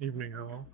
Evening all.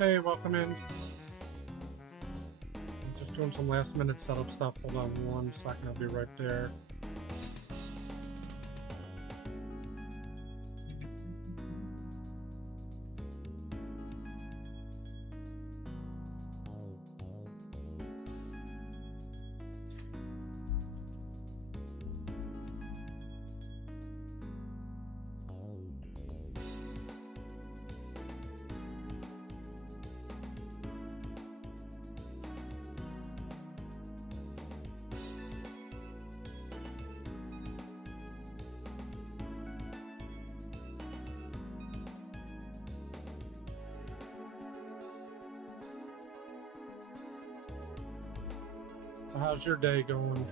Hey, welcome in. Just doing some last minute setup stuff. Hold on 1 second, I'll be right there. How's your day going?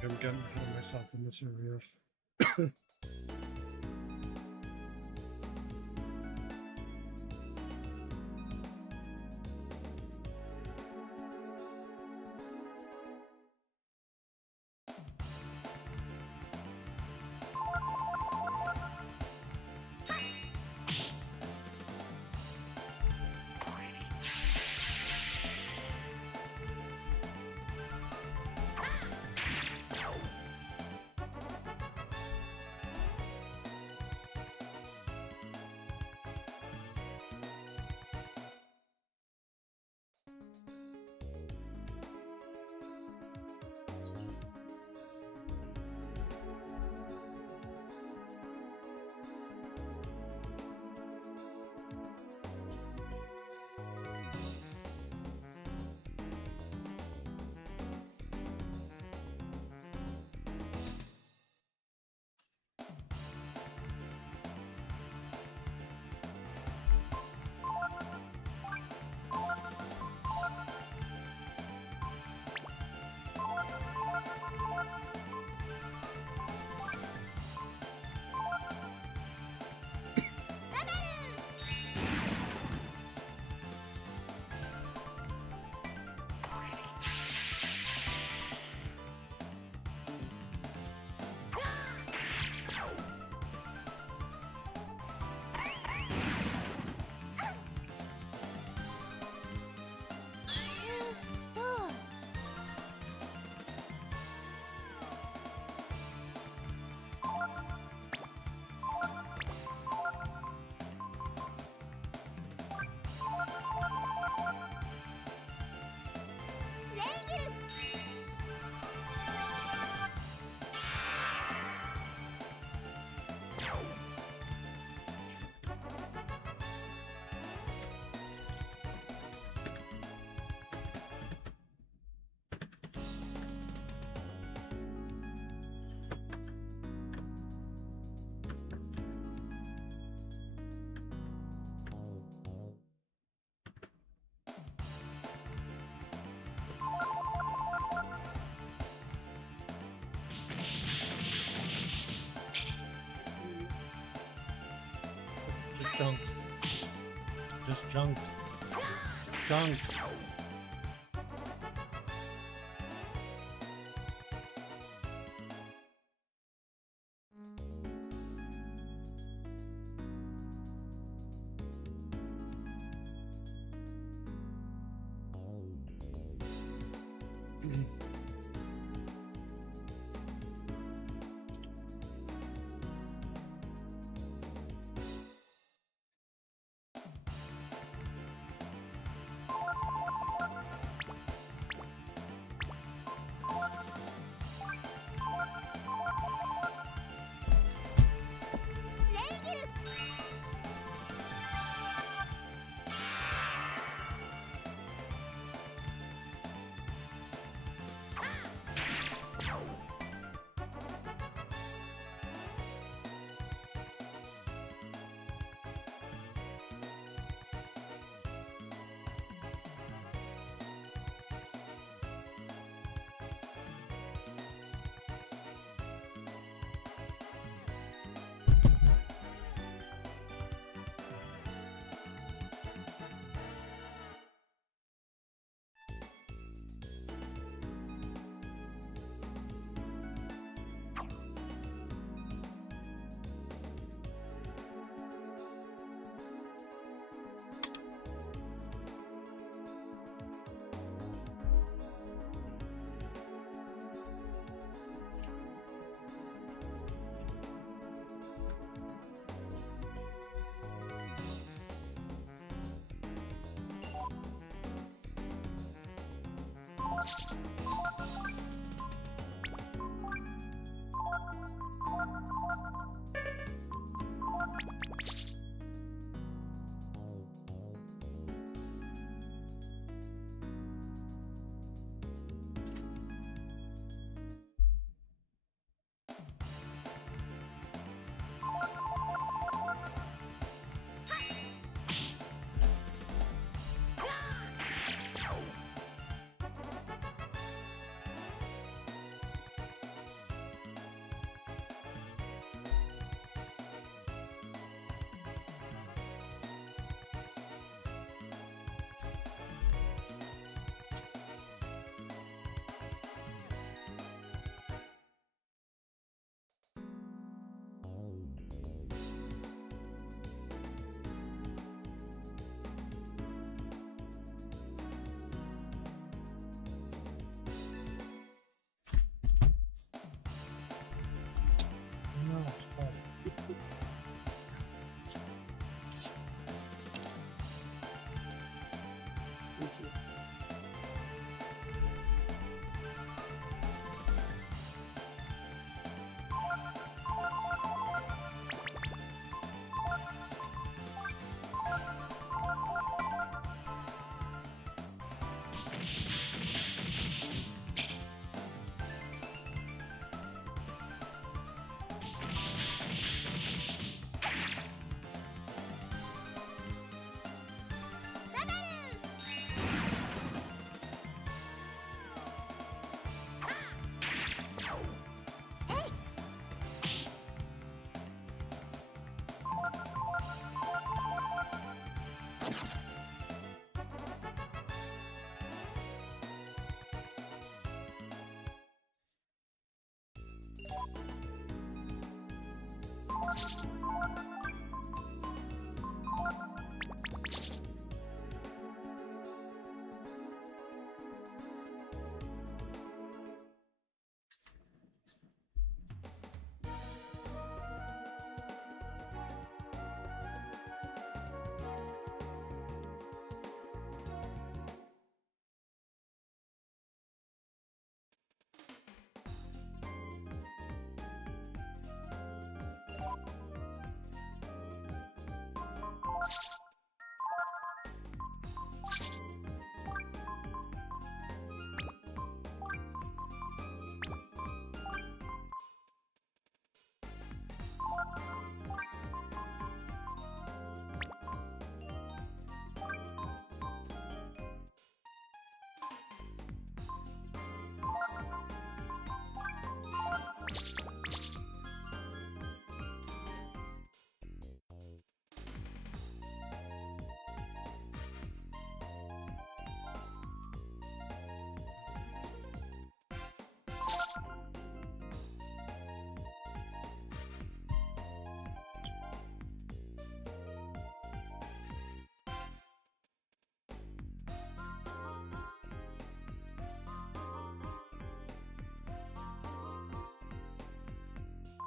I'm getting ahead of myself in this area. Junk. Just junk. Junk.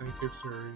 Thank you, Siri.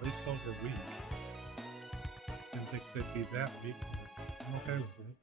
Placeholder weak. Didn't think they'd be that weak. I'm okay with it.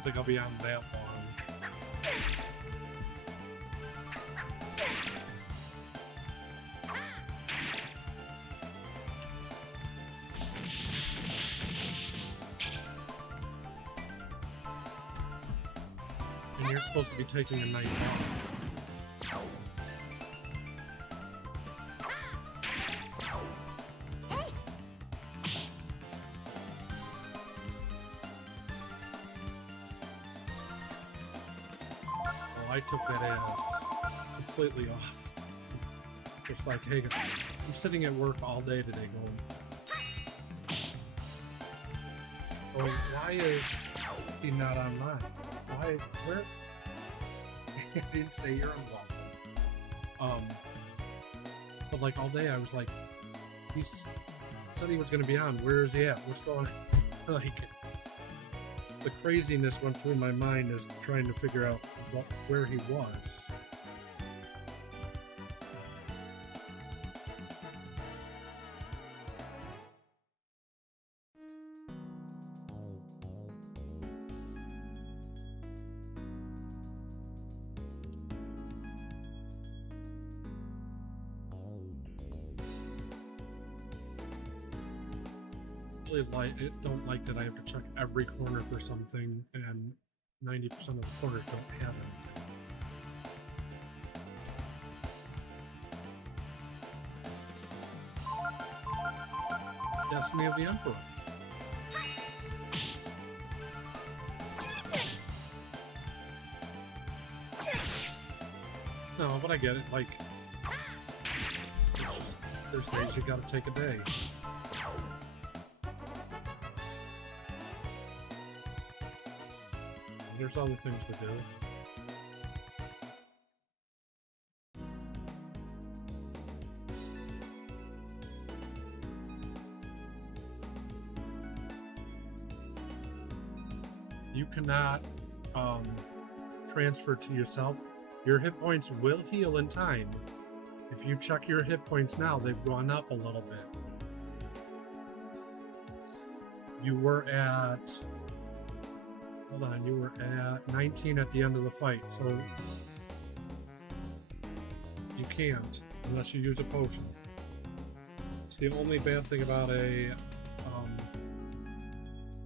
don't think I'll be on that long. And you're supposed to be taking a night off. I took that as completely off. Just like, hey, I'm sitting at work all day today going, oh, why is he not online? Why, where? I didn't say you're involved. But like all day I was like, he said he was going to be on. Where is he at? What's going on? Like, the craziness went through my mind as trying to figure out where he was. Really don't like that I have to check every corner for something, and 90% of the corners don't have anything. Destiny of the Emperor. No, but I get it. Like, there's days you gotta take a day. There's other things to do. You cannot transfer to yourself. Your hit points will heal in time. If you check your hit points now, they've gone up a little bit. You were at... Hold on, you were at 19 at the end of the fight, so you can't unless you use a potion. It's the only bad thing about a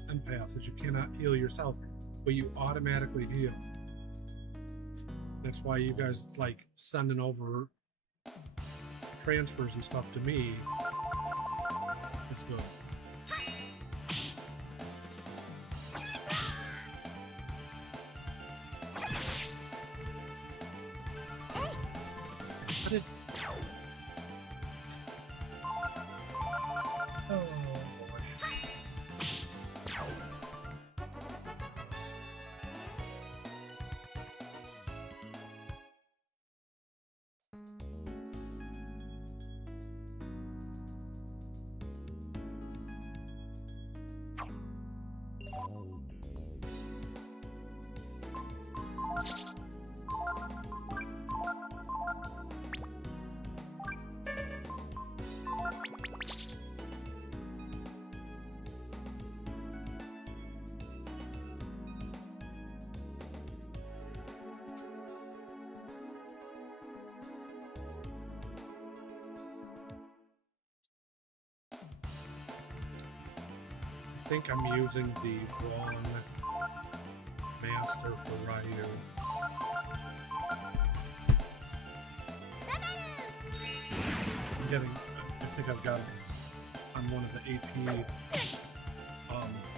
empath is you cannot heal yourself, but you automatically heal. That's why you guys like sending over transfers and stuff to me. Let's go. I think I'm using the wrong master for Ryu. I'm getting, I think I've got it on one of the AP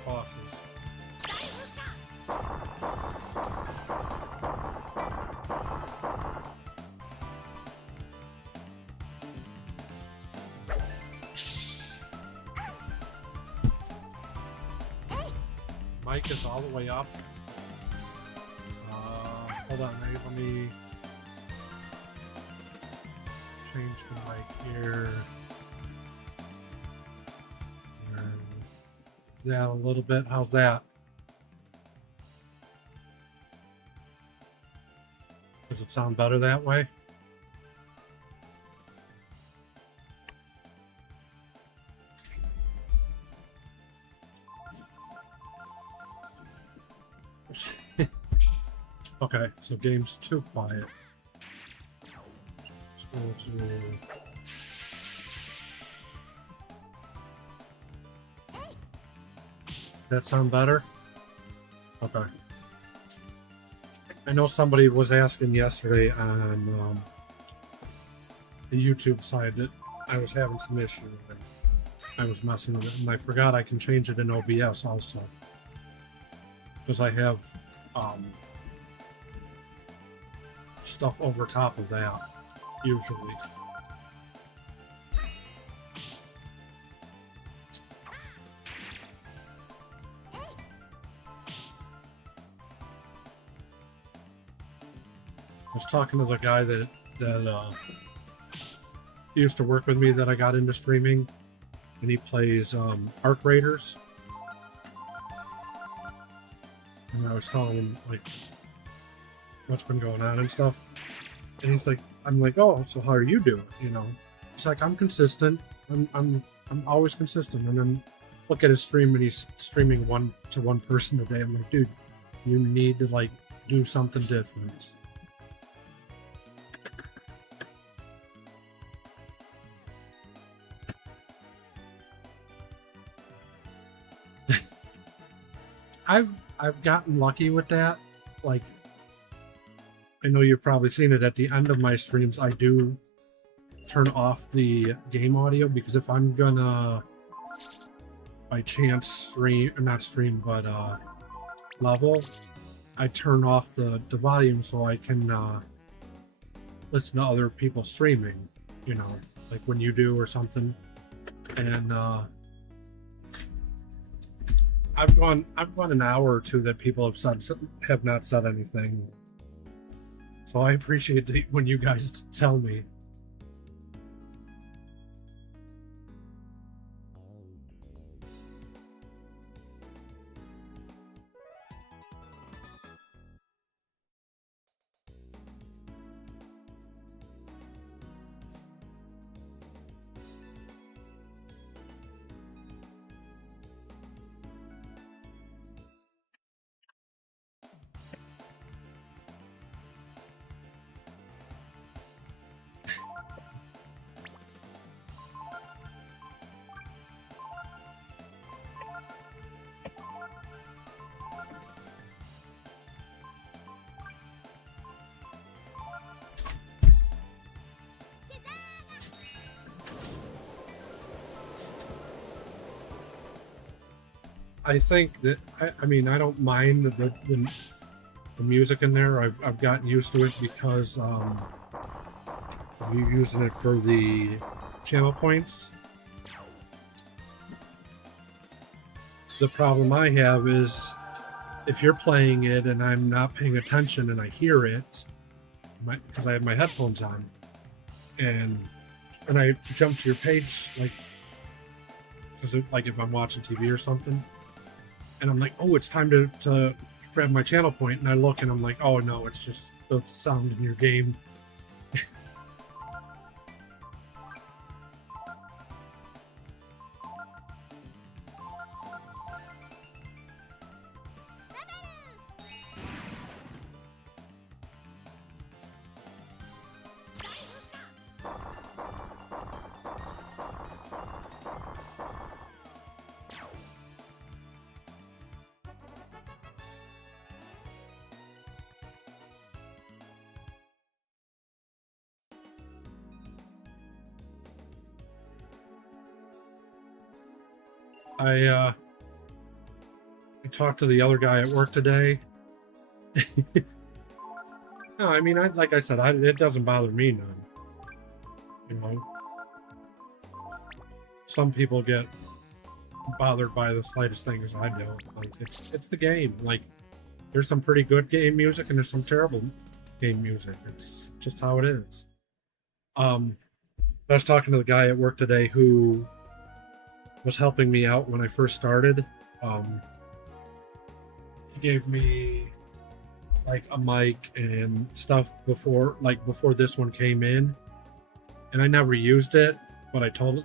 bosses. Mic is all the way up. Hold on, let me change the mic here. Down a little bit. How's that? Does it sound better that way? Okay, so game's too quiet. Let's go to... That sound better? Okay. I know somebody was asking yesterday on the YouTube side that I was having some issues and I was messing with it, and I forgot I can change it in OBS also. Because I have stuff over top of that, usually. I was talking to the guy that used to work with me that I got into streaming, and he plays Arc Raiders. And I was telling him like what's been going on and stuff, and he's like, I'm like, oh, so how are you doing? You know, he's like, I'm consistent. I'm always consistent. And then look at his stream, and he's streaming one person a day. I'm like, dude, you need to like do something different. I've gotten lucky with that. Like, I know you've probably seen it at the end of my streams. I do turn off the game audio, because if I'm gonna by chance stream, or not stream, but level, I turn off the volume so I can listen to other people streaming. You know, like when you do or something, and I've gone an hour or two that people have not said anything. So I appreciate it when you guys tell me. I think that I mean, I don't mind the music in there. I've gotten used to it because you're using it for the channel points. The problem I have is if you're playing it and I'm not paying attention and I hear it, because I have my headphones on, and I jump to your page, like, because like if I'm watching TV or something, and I'm like, oh, it's time to grab my channel point, and I look and I'm like, oh no, it's just the sound in your game. I talked to the other guy at work today. No, I mean, like I said, it doesn't bother me none. You know, some people get bothered by the slightest things. I don't. Like, it's the game. Like, there's some pretty good game music and there's some terrible game music. It's just how it is. I was talking to the guy at work today who was helping me out when I first started. He gave me like a mic and stuff before this one came in, and I never used it, but I told him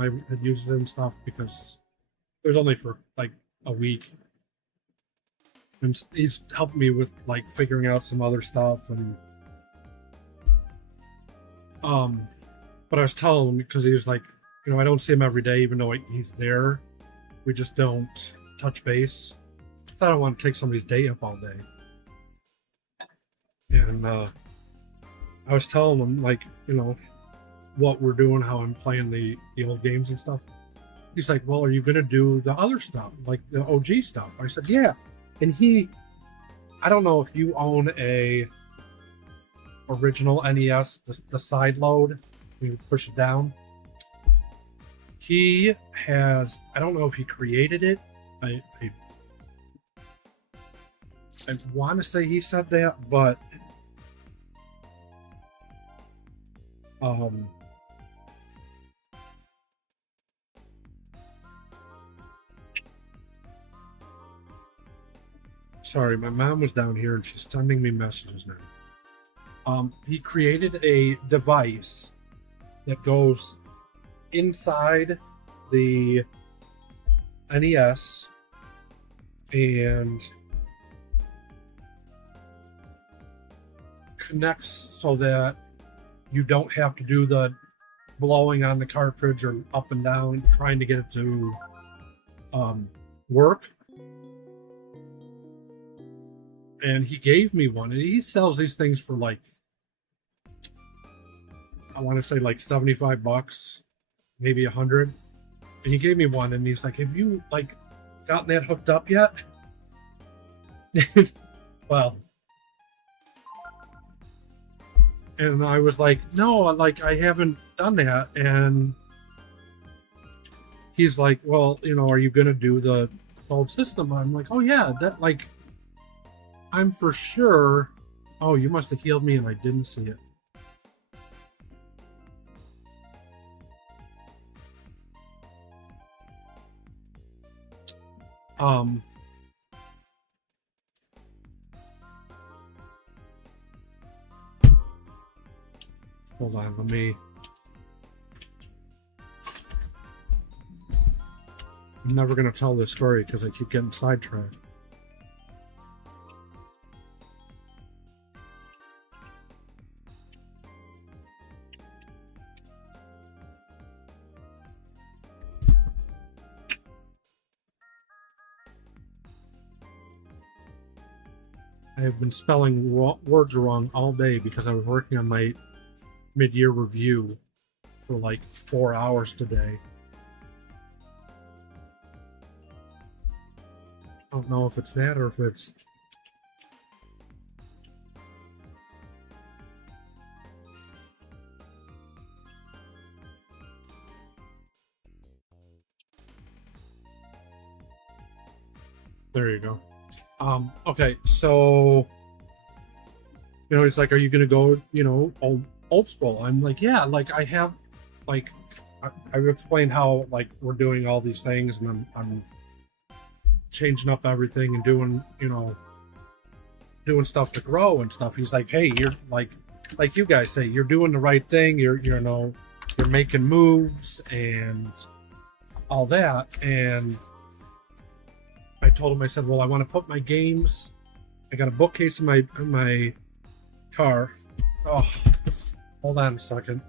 I had used it and stuff because it was only for like a week. and he's helped me with like figuring out some other stuff. And but I was telling him, because he was like, I don't see him every day, even though he's there. We just don't touch base. I don't want to take somebody's day up all day. And I was telling him, like, what we're doing, how I'm playing the old games and stuff. He's like, well, are you going to do the other stuff, like the OG stuff? I said, yeah. And I don't know if you own a original NES, the side load, you push it down. He has, I don't know if he created it. I want to say he said that, but sorry, my mom was down here and she's sending me messages now. He created a device that goes inside the NES and connects so that you don't have to do the blowing on the cartridge or up and down trying to get it to work. And he gave me one, and he sells these things for like, I want to say like $75, maybe $100. And he gave me one, and he's like, have you like gotten that hooked up yet? Well, and I was like, no, like I haven't done that. And he's like, well, are you gonna do the old system? I'm like, oh yeah, that, like, I'm for sure. Oh, you must have healed me and I didn't see it. Hold on, let me. I'm never going to tell this story because I keep getting sidetracked. I have been spelling words wrong all day because I was working on my mid-year review for like 4 hours today. I don't know if it's that or if it's... There you go. Okay, so he's like, are you gonna go, old school? I'm like, yeah, like I have, like, I explained how like we're doing all these things, and I'm changing up everything and doing stuff to grow and stuff. He's like, hey, you're like you guys say, you're doing the right thing. You're making moves and all that. And I told him, I said, well, I want to put my games. I got a bookcase in my car. Oh, hold on a second.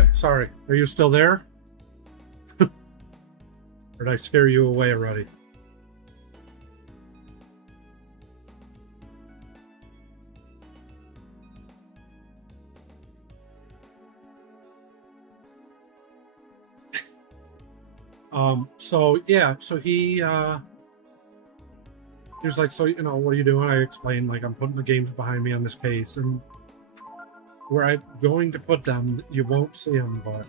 Okay, sorry. Are you still there? Or did I scare you away already? So yeah, so he was like, so what are you doing? I explained, like, I'm putting the games behind me on this case, and where I'm going to put them, you won't see them, but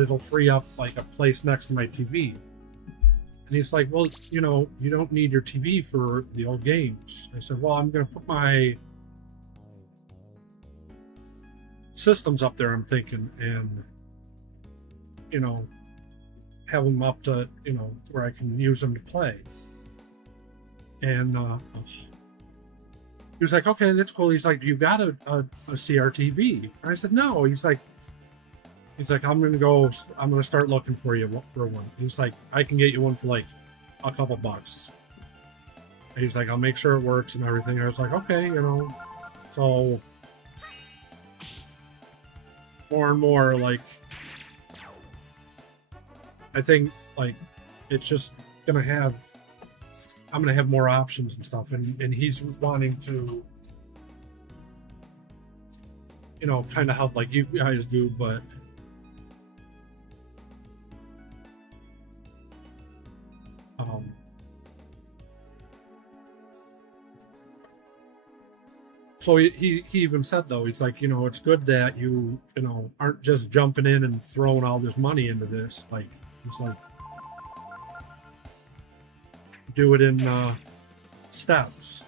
it'll free up like a place next to my TV. And he's like, well, you don't need your TV for the old games. I said, well, I'm going to put my systems up there, I'm thinking, and have them up to where I can use them to play. And he was like, okay, that's cool. He's like, you got a CRTV? And I said, no. He's like, I'm gonna start looking for you for one. He's like, I can get you one for like a couple bucks. And he's like, I'll make sure it works and everything. I was like, okay, so more and more, like, I think, like, it's just I'm gonna have more options and stuff, and he's wanting to kind of help like you guys do, but so he even said, though, he's like, it's good that you aren't just jumping in and throwing all this money into this. Like, he's like, do it in steps.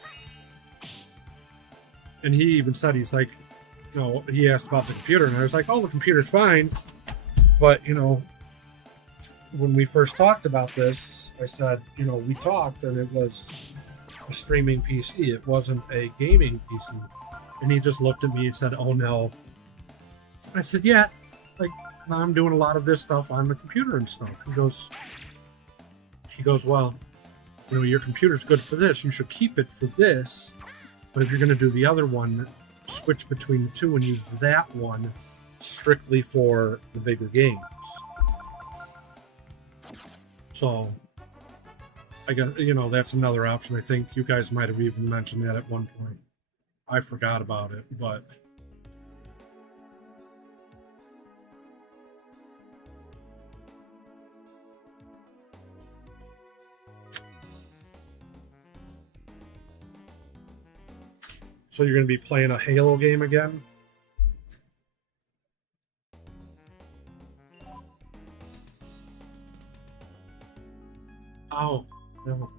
And he even said, he's like, he asked about the computer, and I was like, oh, the computer's fine, but when we first talked about this, I said, we talked, and it was a streaming PC. It wasn't a gaming PC. And he just looked at me and said, oh no. I said, yeah, like, I'm doing a lot of this stuff on the computer and stuff. He goes, well, your computer's good for this. You should keep it for this. But if you're going to do the other one, switch between the two and use that one strictly for the bigger games. So I guess, that's another option. I think you guys might have even mentioned that at one point. I forgot about it, but so you're going to be playing a Halo game again? Oh, no.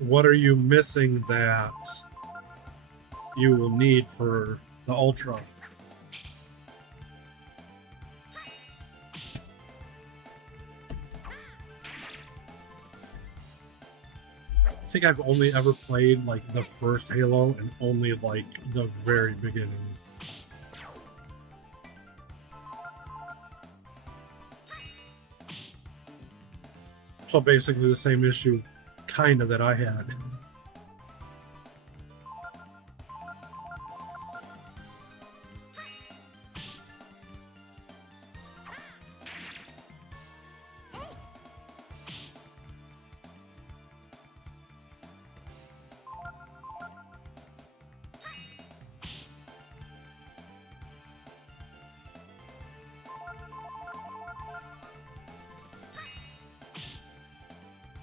What are you missing that you will need for the Ultra? I think I've only ever played like the first Halo and only like the very beginning. So basically the same issue kind of that I had.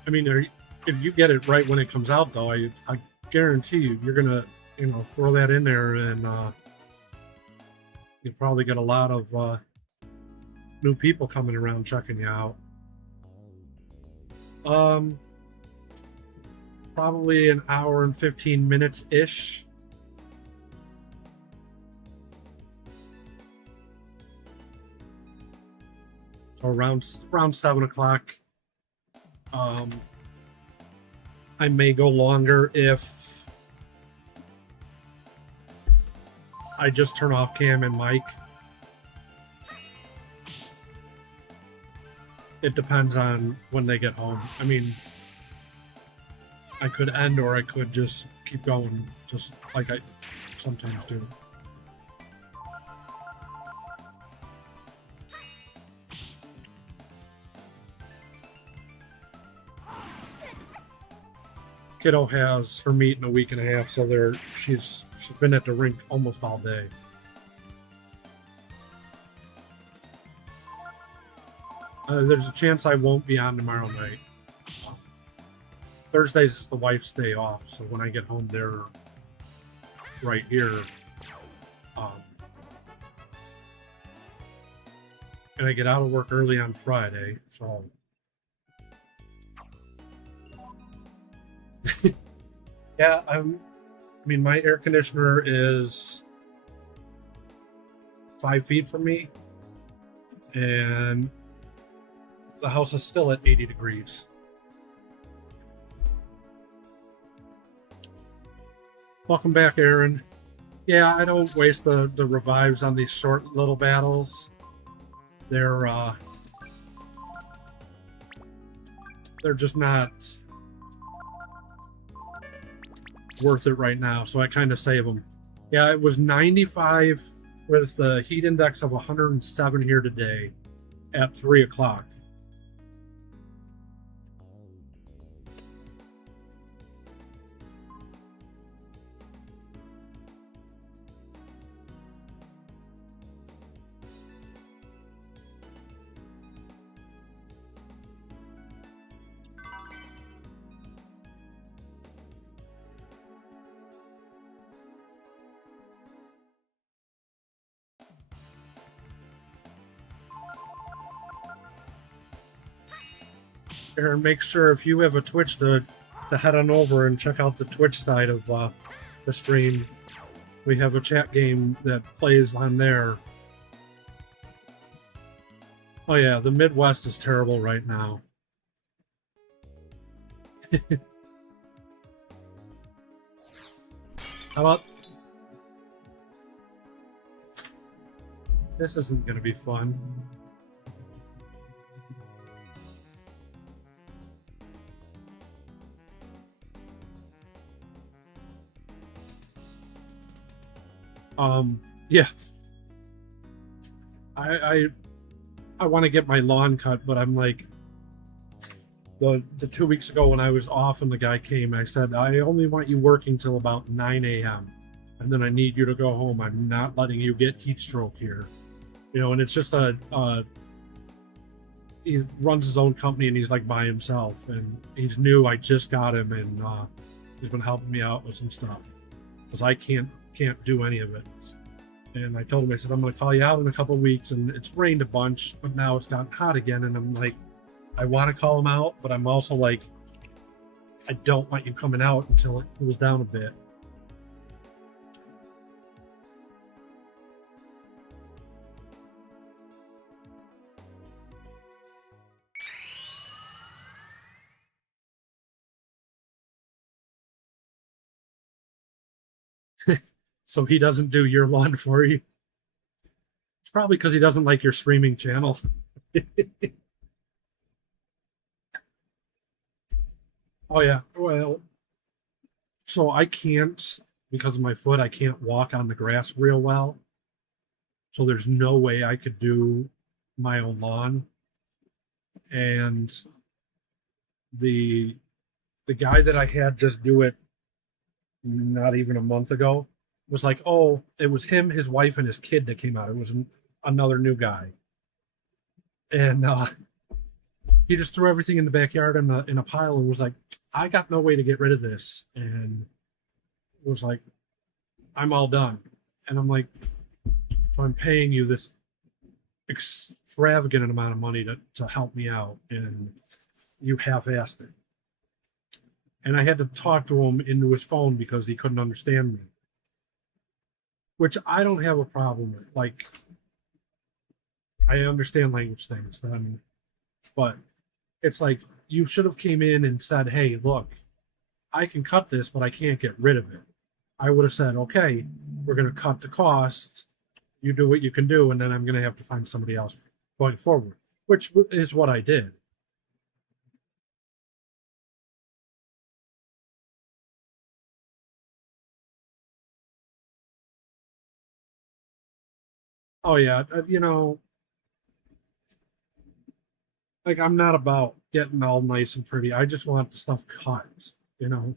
I mean, if you get it right when it comes out, though, I guarantee you're gonna, throw that in there, and you'll probably get a lot of new people coming around checking you out. Probably an hour and 15 minutes ish. So around 7:00. I may go longer if I just turn off Cam and Mike. It depends on when they get home. I mean, I could end or I could just keep going, just like I sometimes do. Kiddo has her meet in a week and a half, so she's been at the rink almost all day. There's a chance I won't be on tomorrow night. Thursdays is the wife's day off, so when I get home, they're right here. And I get out of work early on Friday, so yeah, I mean, my air conditioner is 5 feet from me, and the house is still at 80 degrees. Welcome back, Aaron. Yeah, I don't waste the revives on these short little battles. They're just not worth it right now, so I kind of save them. Yeah, it was 95 with the heat index of 107 here today at 3 o'clock. Aaron, make sure if you have a Twitch to head on over and check out the Twitch side of the stream. We have a chat game that plays on there. Oh yeah, the Midwest is terrible right now. How about... This isn't going to be fun. Yeah. I want to get my lawn cut, but I'm like, the 2 weeks ago when I was off and the guy came, I said, I only want you working till about 9 a.m. and then I need you to go home. I'm not letting you get heat stroke here. You know, and it's just he runs his own company and he's like by himself, and he's new. I just got him, and he's been helping me out with some stuff because I can't do any of it. And I told him, I said, I'm going to call you out in a couple of weeks, and it's rained a bunch, but now it's gotten hot again, and I'm like, I want to call him out, but I'm also like, I don't want you coming out until it cools down a bit. So he doesn't do your lawn for you. It's probably because he doesn't like your streaming channel. Oh yeah, well, so I can't, because of my foot, I can't walk on the grass real well. So there's no way I could do my own lawn. And the guy that I had just do it not even a month ago was like, oh, it was him, his wife, and his kid that came out. It was another new guy. And he just threw everything in the backyard in a pile and was like, I got no way to get rid of this. And was like, I'm all done. And I'm like, so I'm paying you this extravagant amount of money to help me out, and you half-assed it. And I had to talk to him into his phone because he couldn't understand me, which I don't have a problem with. Like, I understand language things, but it's like, you should have came in and said, hey, look, I can cut this, but I can't get rid of it. I would have said, okay, we're going to cut the cost. You do what you can do, and then I'm going to have to find somebody else going forward, which is what I did. Oh yeah, like I'm not about getting all nice and pretty. I just want the stuff cut, you know.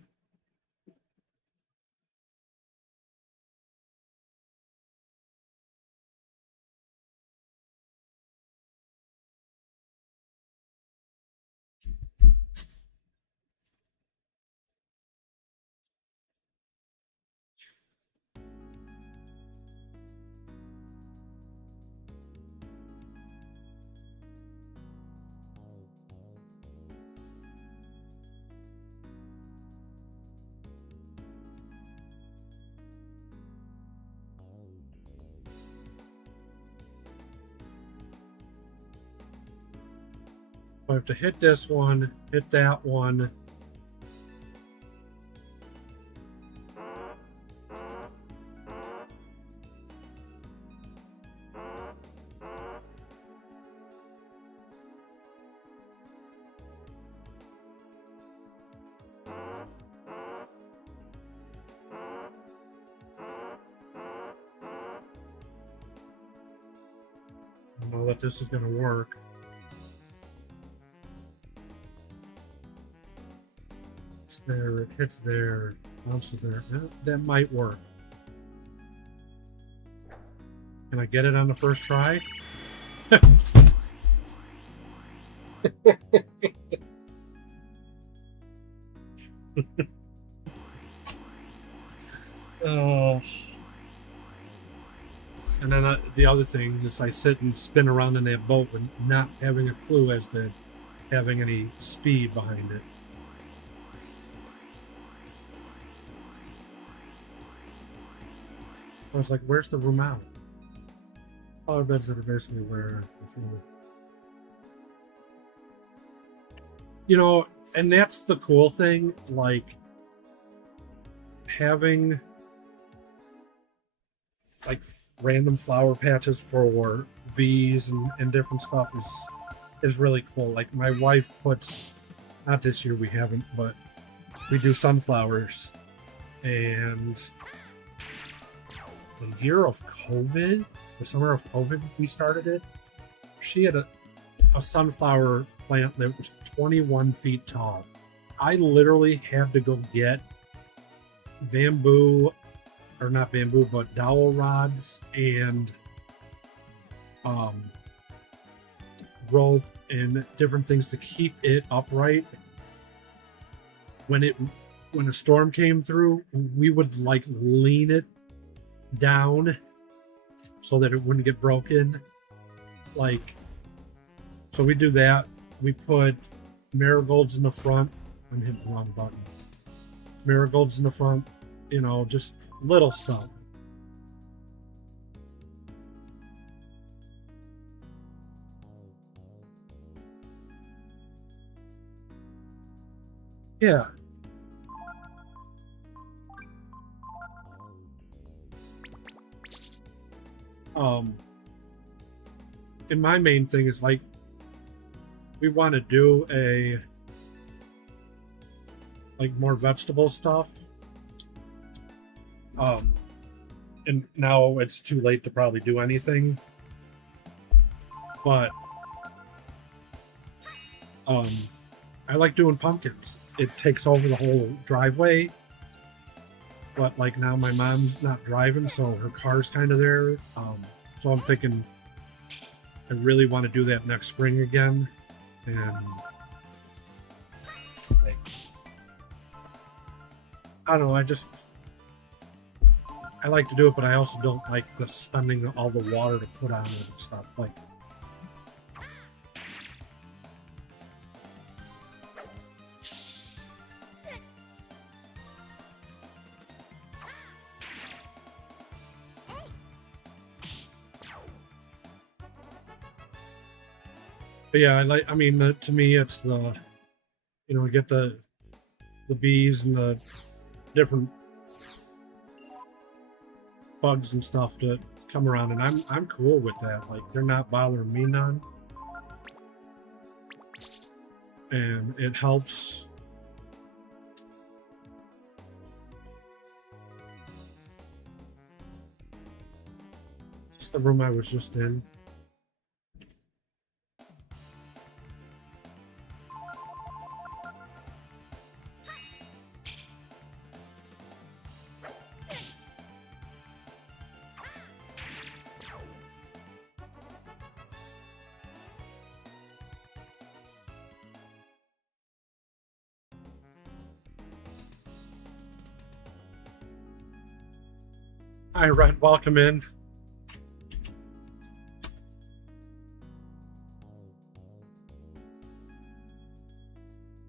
I have to hit this one, hit that one. I don't know that this is going to work. It's there, it hits there, bounces there. That might work. Can I get it on the first try? Oh. And then the other thing is I sit and spin around in that boat and not having a clue as to having any speed behind it. I was like, where's the room out? Flower beds that are basically where and that's the cool thing, like having like random flower patches for bees and different stuff is really cool. Like my wife puts, not this year we haven't, but we do sunflowers, and the year of COVID, the summer of COVID, we started it. She had a sunflower plant that was 21 feet tall. I literally had to go get bamboo, or not bamboo, but dowel rods and rope and different things to keep it upright. When a storm came through, we would like lean it down so that it wouldn't get broken. Like, so we do that. We put marigolds in the front. I'm hitting the wrong button. Marigolds in the front, just little stuff. Yeah. And my main thing is like, we want to do more vegetable stuff. And now it's too late to probably do anything. But I like doing pumpkins. It takes over the whole driveway. But like now my mom's not driving, so her car's kind of there. So I'm thinking I really want to do that next spring again. And like, I don't know, I like to do it, but I also don't like the spending all the water to put on it and stuff. Like, but yeah, to me, it's we get the bees and the different bugs and stuff to come around, and I'm cool with that. Like, they're not bothering me none, and it helps. It's the room I was just in. Hi, Red. Welcome in.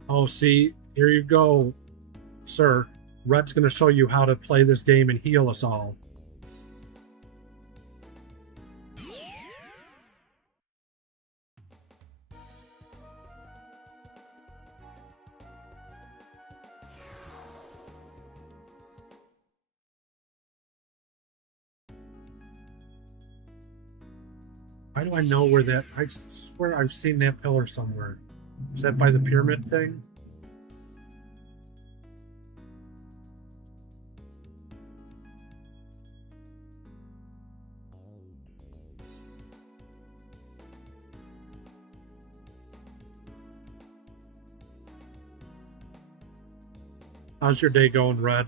Oh, see, here you go, sir. Red's going to show you how to play this game and heal us all. Why do I know where that? I swear I've seen that pillar somewhere. Is that by the pyramid thing? How's your day going, Red?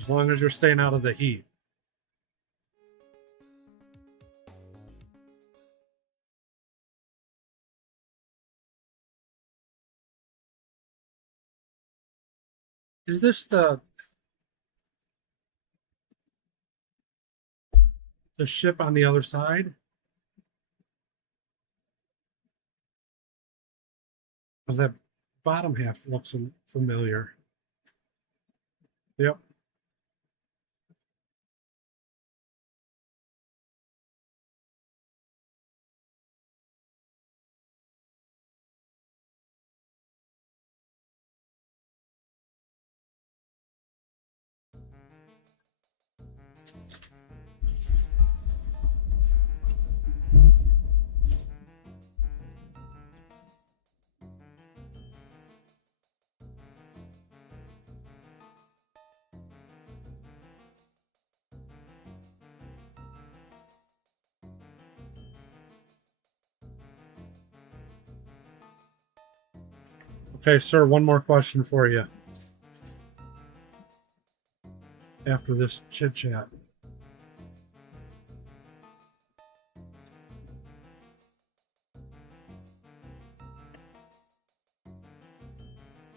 As long as you're staying out of the heat. Is this the ship on the other side? Because that bottom half looks familiar. Yep. Okay, sir, one more question for you after this chit chat.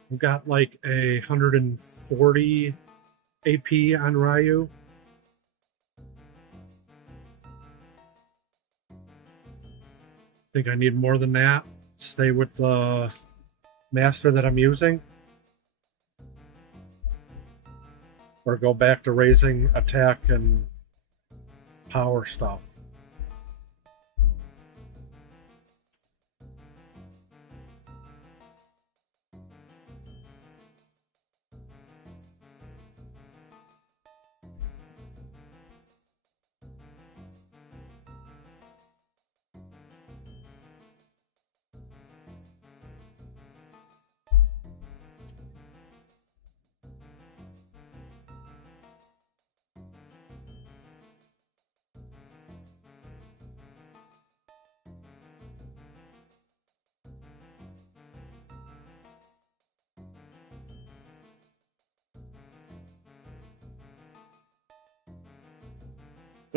We've got like 140 AP on Ryu. Think I need more than that? Stay with the master that I'm using? Or go back to raising attack and power stuff?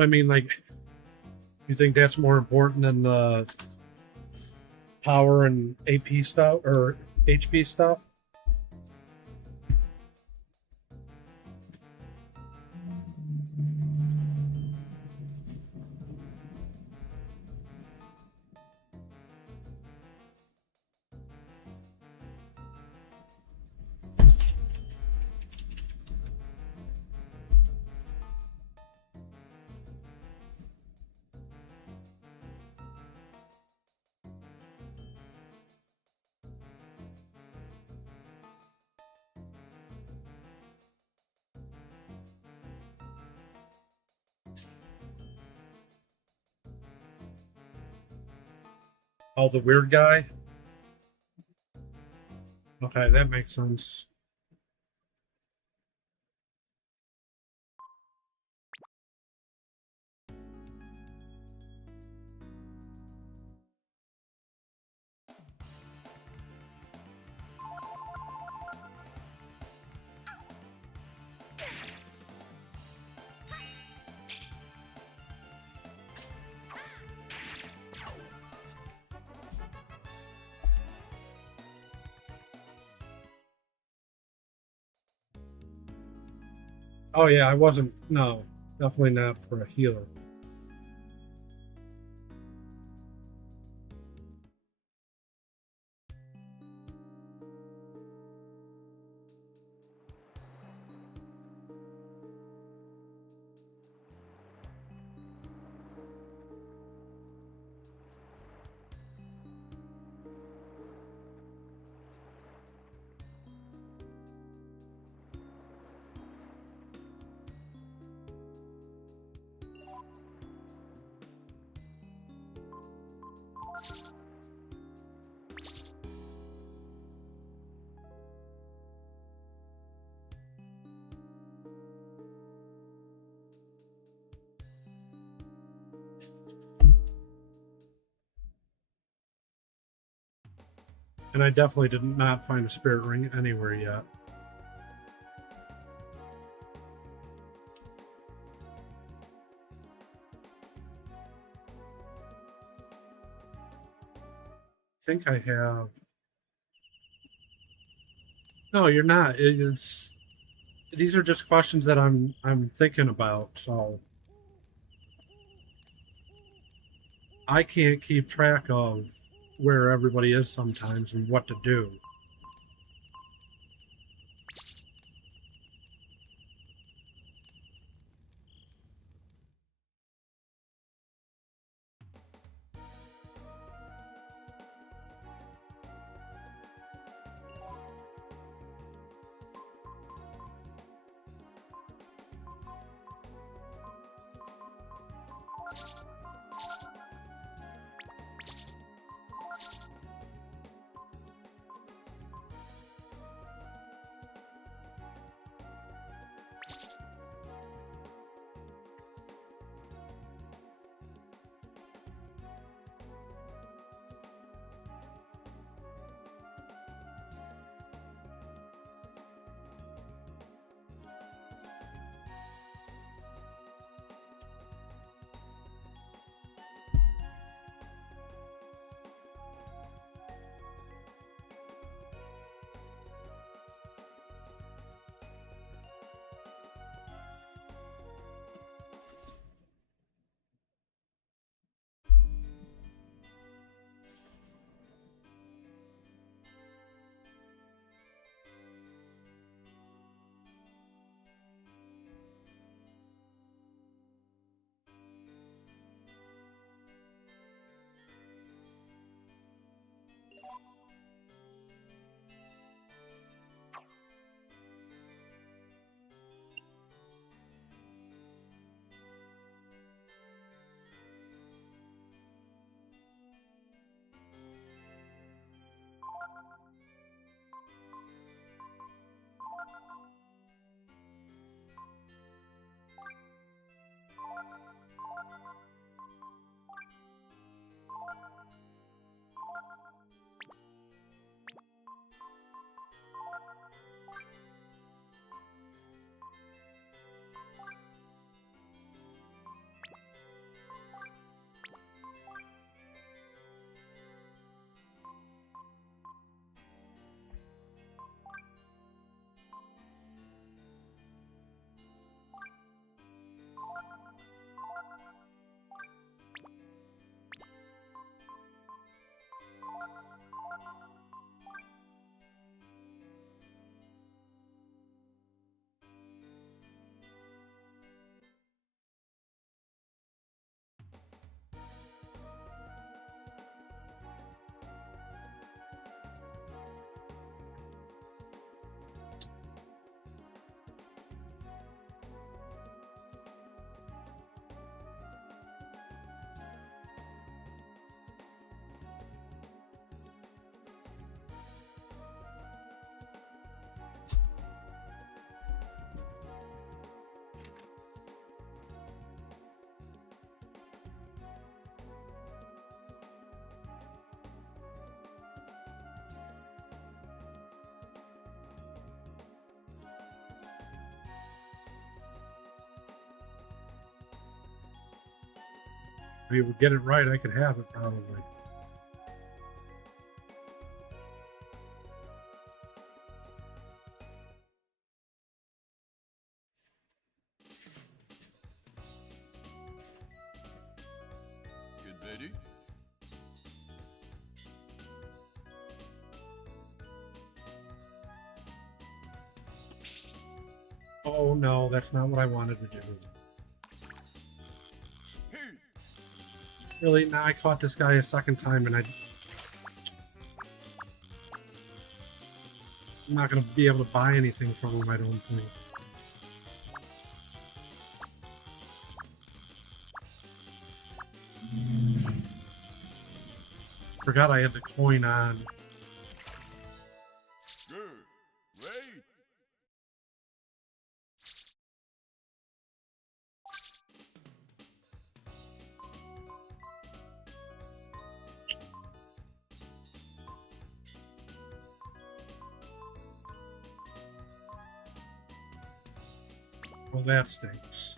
I mean, like, you think that's more important than the power and AP stuff or HP stuff? Oh, the weird guy? Okay, that makes sense. Oh yeah, I wasn't. No, definitely not for a healer. And I definitely did not find a spirit ring anywhere yet. I think I have. No, you're not. It's these are just questions that I'm thinking about. So I can't keep track of where everybody is sometimes and what to do. If he would get it right, I could have it probably. Get ready. Oh no, that's not what I wanted to do. Really? Now I caught this guy a second time and I'm not going to be able to buy anything from him, I don't think. Forgot I had the coin on. Good. Wait. Well, that stinks.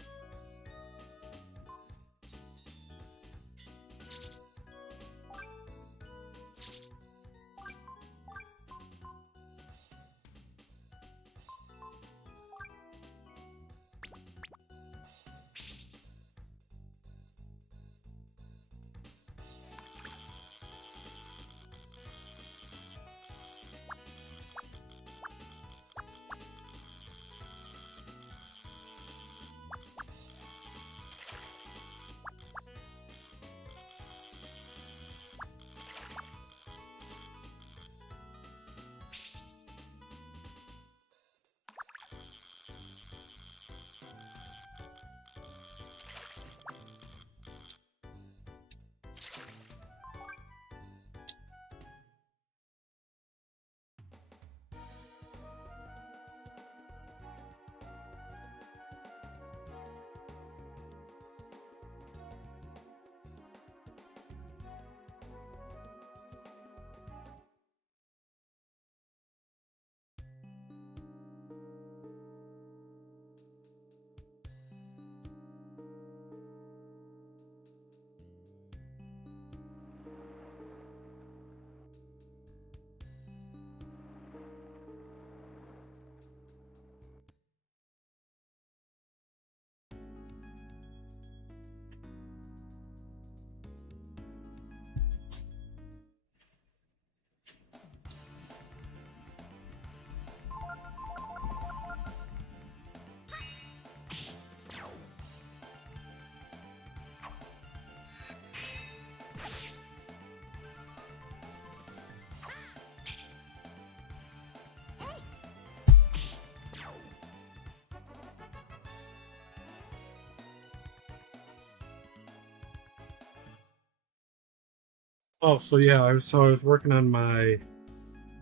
Oh, so yeah, I was working on my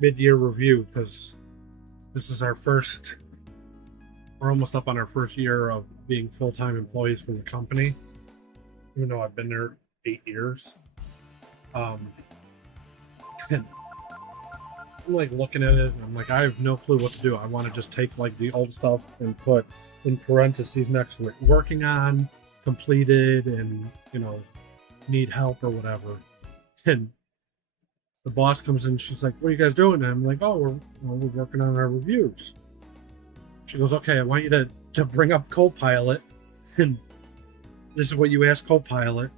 mid-year review because this is we're almost up on our first year of being full-time employees for the company, even though I've been there 8 years. And I'm like looking at it and I'm like, I have no clue what to do. I want to just take like the old stuff and put in parentheses next to it, working on, completed, and need help or whatever. And the boss comes in, she's like, what are you guys doing? And I'm like, oh, we're working on our reviews. She goes, okay, I want you to bring up Copilot, and this is what you ask Copilot.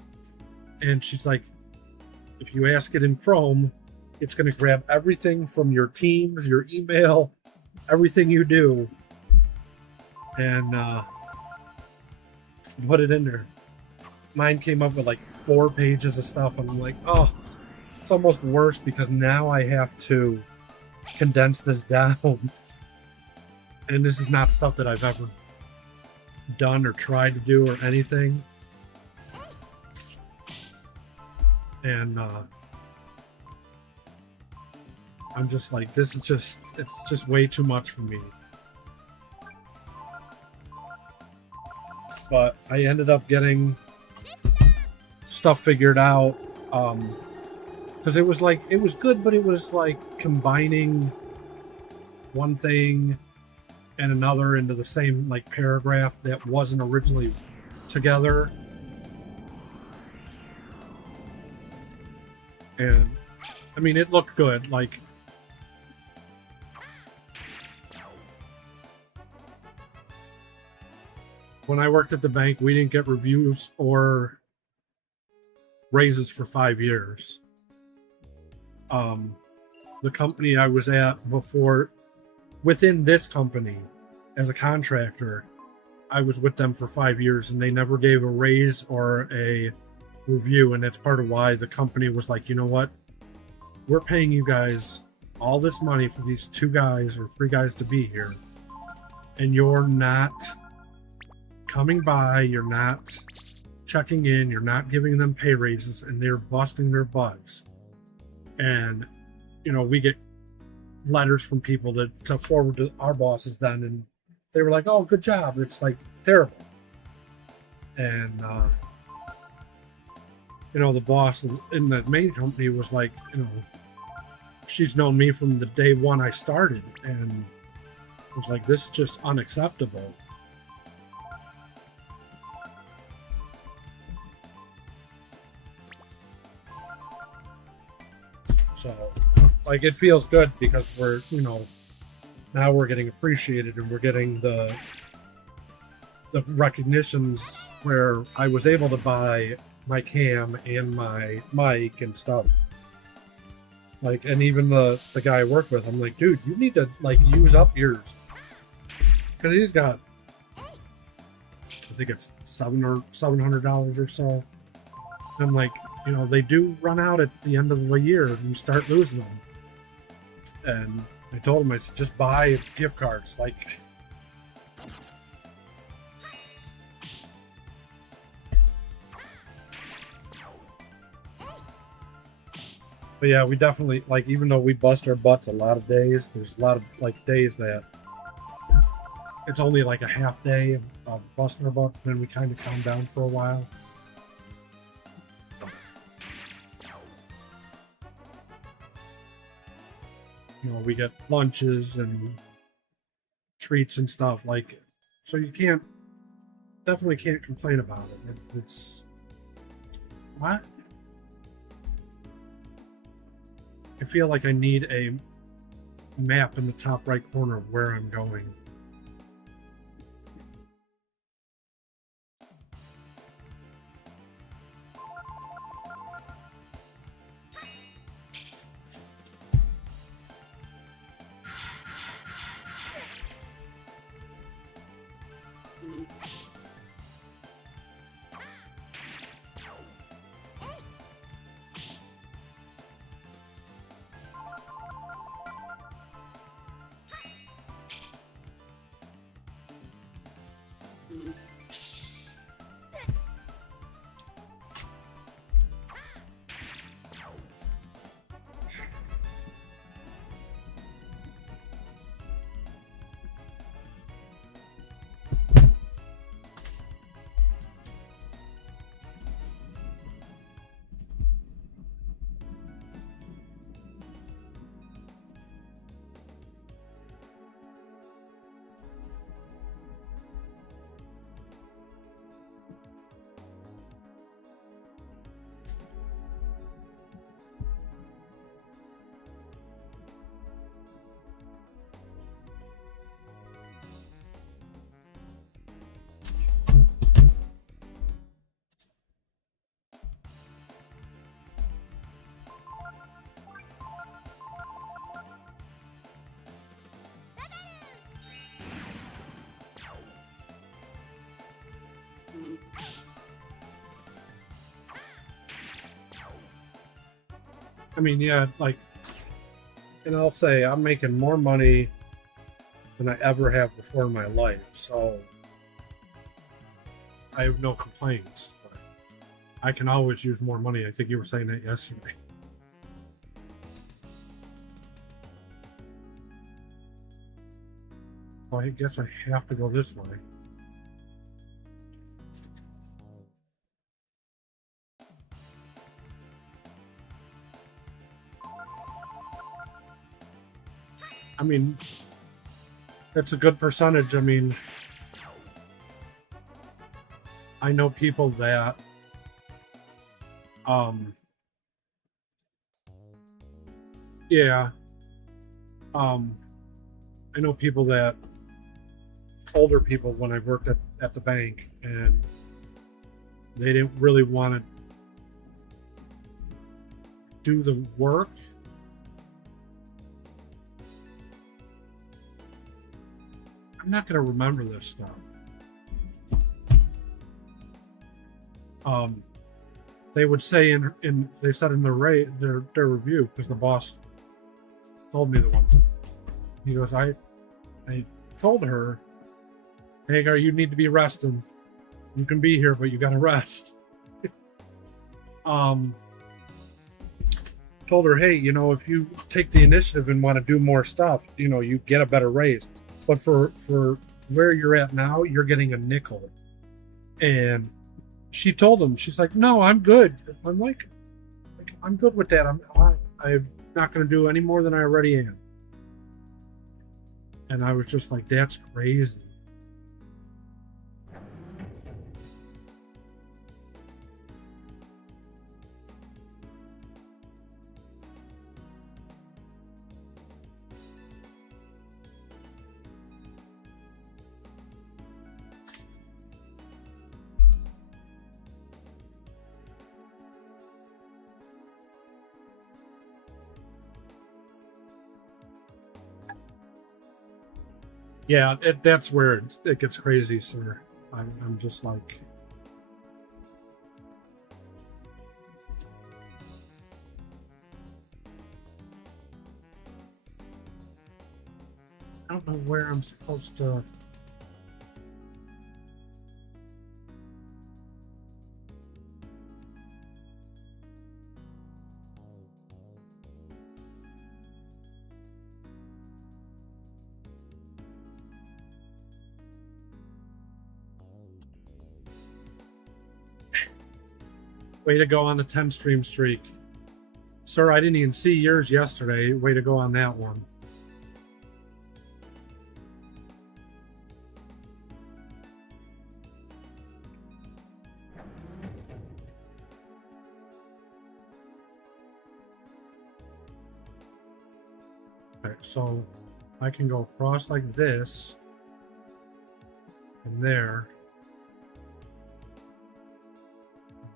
And she's like, if you ask it in Chrome, it's going to grab everything from your Teams, your email, everything you do, and put it in there. Mine came up with like 4 pages of stuff, and I'm like, oh, it's almost worse because now I have to condense this down. And this is not stuff that I've ever done or tried to do or anything. And I'm just like, it's just way too much for me. But I ended up getting stuff figured out, because it was good, but it was like combining one thing and another into the same like paragraph that wasn't originally together. And I mean, it looked good. Like, when I worked at the bank, we didn't get reviews or raises for 5 years. The company I was at before, within this company, as a contractor, I was with them for 5 years, and they never gave a raise or a review. And that's part of why the company was like, you know what? We're paying you guys all this money for these 2 guys or 3 guys to be here, and you're not coming by, you're not checking in, you're not giving them pay raises, and they're busting their butts. And, you know, we get letters from people to forward to our bosses then, and they were like, oh, good job. It's like terrible. And, you know, the boss in the main company was like, you know, she's known me from the day one I started, and was like, this is just unacceptable. So, like, it feels good because we're, you know, now we're getting appreciated, and we're getting the recognitions where I was able to buy my cam and my mic and stuff. Like, and even the guy I work with, I'm like, dude, you need to, like, use up yours. Because he's got, I think it's $700 or so. I'm like, you know, they do run out at the end of the year, and you start losing them. And I told him, I said, just buy gift cards. Like, but yeah, we definitely, like, even though we bust our butts a lot of days, there's a lot of, like, days that it's only like a half day of busting our butts, and then we kind of calm down for a while. You know, we get lunches and treats and stuff, like, so you definitely can't complain about it. It's what? I feel like I need a map in the top right corner of where I'm going. I mean, yeah, like, and I'll say I'm making more money than I ever have before in my life, so I have no complaints. But I can always use more money. I think you were saying that yesterday. Well, I guess I have to go this way. I mean, it's a good percentage. I mean, I know people that Yeah. Um, I know people that older people when I worked at the bank, and they didn't really want to do the work. I'm not going to remember this stuff. They would say they said in their review, because the boss told me the one time. He goes, I told her, Hagar, you need to be resting. You can be here, but you got to rest. Told her, hey, if you take the initiative and want to do more stuff, you get a better raise. But for where you're at now, you're getting a nickel. And she told him, she's like, no, I'm good. I'm like I'm good with that. I'm not going to do any more than I already am. And I was just like, that's crazy. Yeah, that's where it gets crazy, sir. I'm just like, I don't know where I'm supposed to. Way to go on the 10 stream streak. Sir, I didn't even see yours yesterday. Way to go on that one. Okay, so I can go across like this and there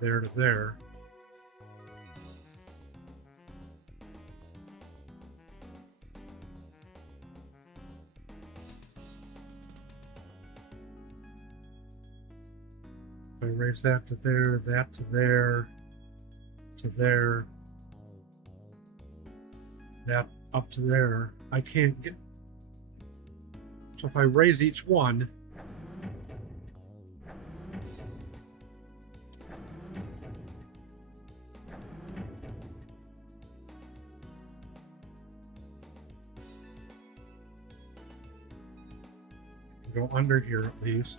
to there. I raise that to there, that to there, to there, that up to there. I can't get. So if I raise each one, go under here at least.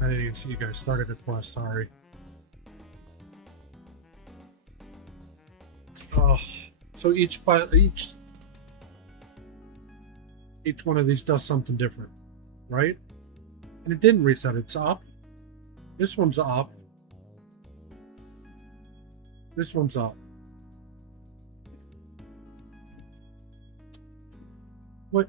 I didn't even see you guys started a quest, sorry. Oh, so each one of these does something different, right? And it didn't reset, it's up. This one's up. This one's up. What?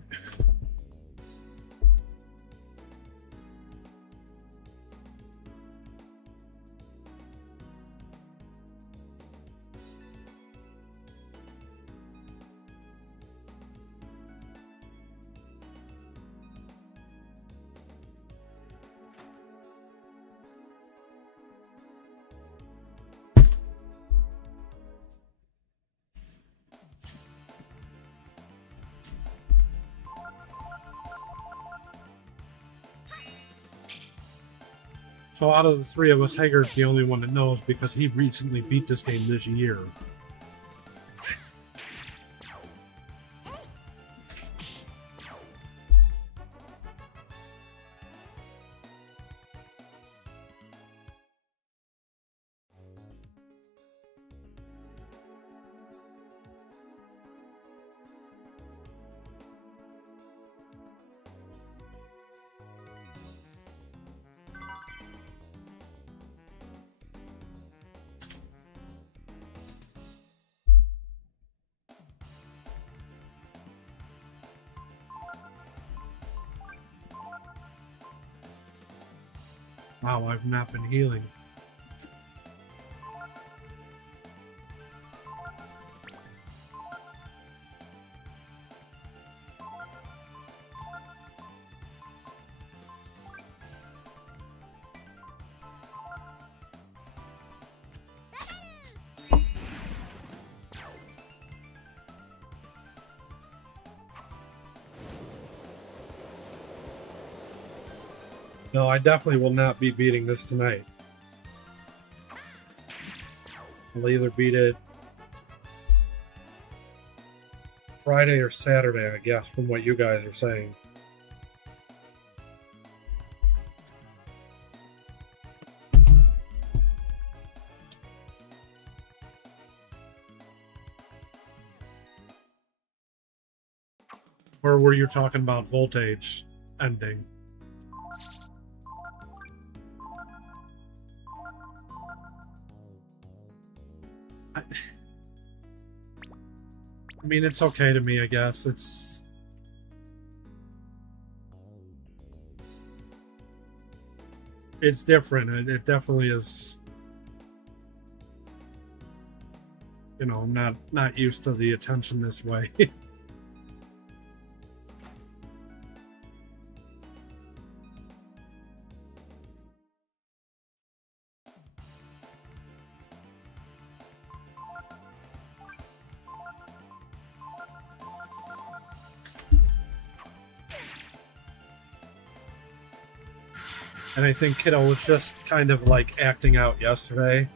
So out of the three of us, Hager's the only one that knows because he recently beat this game this year. Wow, I've not been healing. No, I definitely will not be beating this tonight. I'll either beat it Friday or Saturday, I guess, from what you guys are saying. Or were you talking about Voltage ending? I mean, it's okay to me, I guess. It's different. It definitely is. You know, I'm not used to the attention this way. And I think Kiddo was just kind of like acting out yesterday.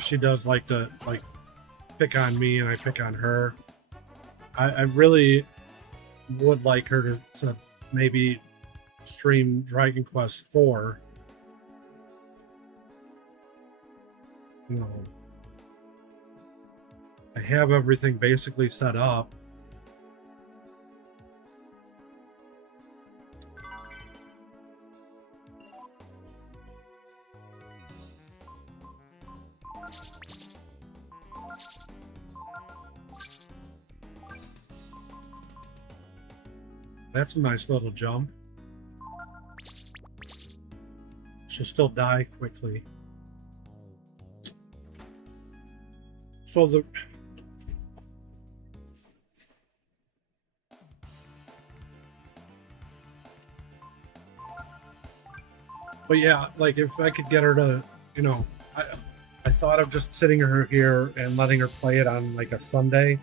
She does like to pick on me and I pick on her. I really would like her to maybe stream Dragon Quest IV. You know, I have everything basically set up. That's a nice little jump. She'll still die quickly. So but yeah, like if I could get her to, you know, I thought of just sitting her here and letting her play it on like a Sunday.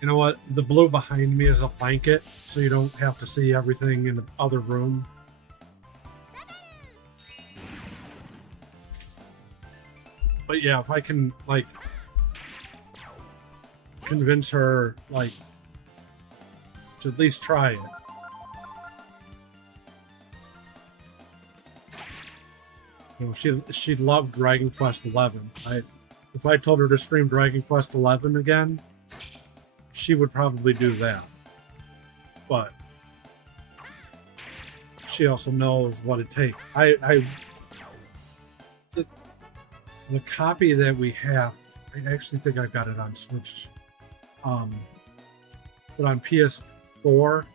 You know what? The blue behind me is a blanket, so you don't have to see everything in the other room. But yeah, if I can, like, convince her, like, to at least try it. You know, she loved Dragon Quest XI. If I told her to stream Dragon Quest XI again, she would probably do that. But she also knows what it takes. The copy that we have, I actually think I got it on Switch. But on PS4,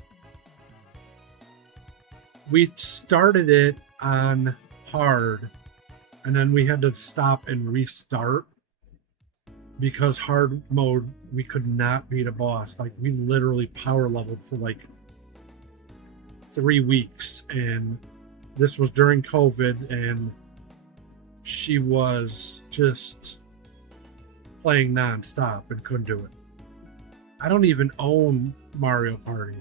we started it on hard, and then we had to stop and restart because hard mode we could not beat a boss. Like, we literally power leveled for like 3 weeks, and this was during COVID, and she was just playing non-stop and couldn't do it. I don't even own Mario Party.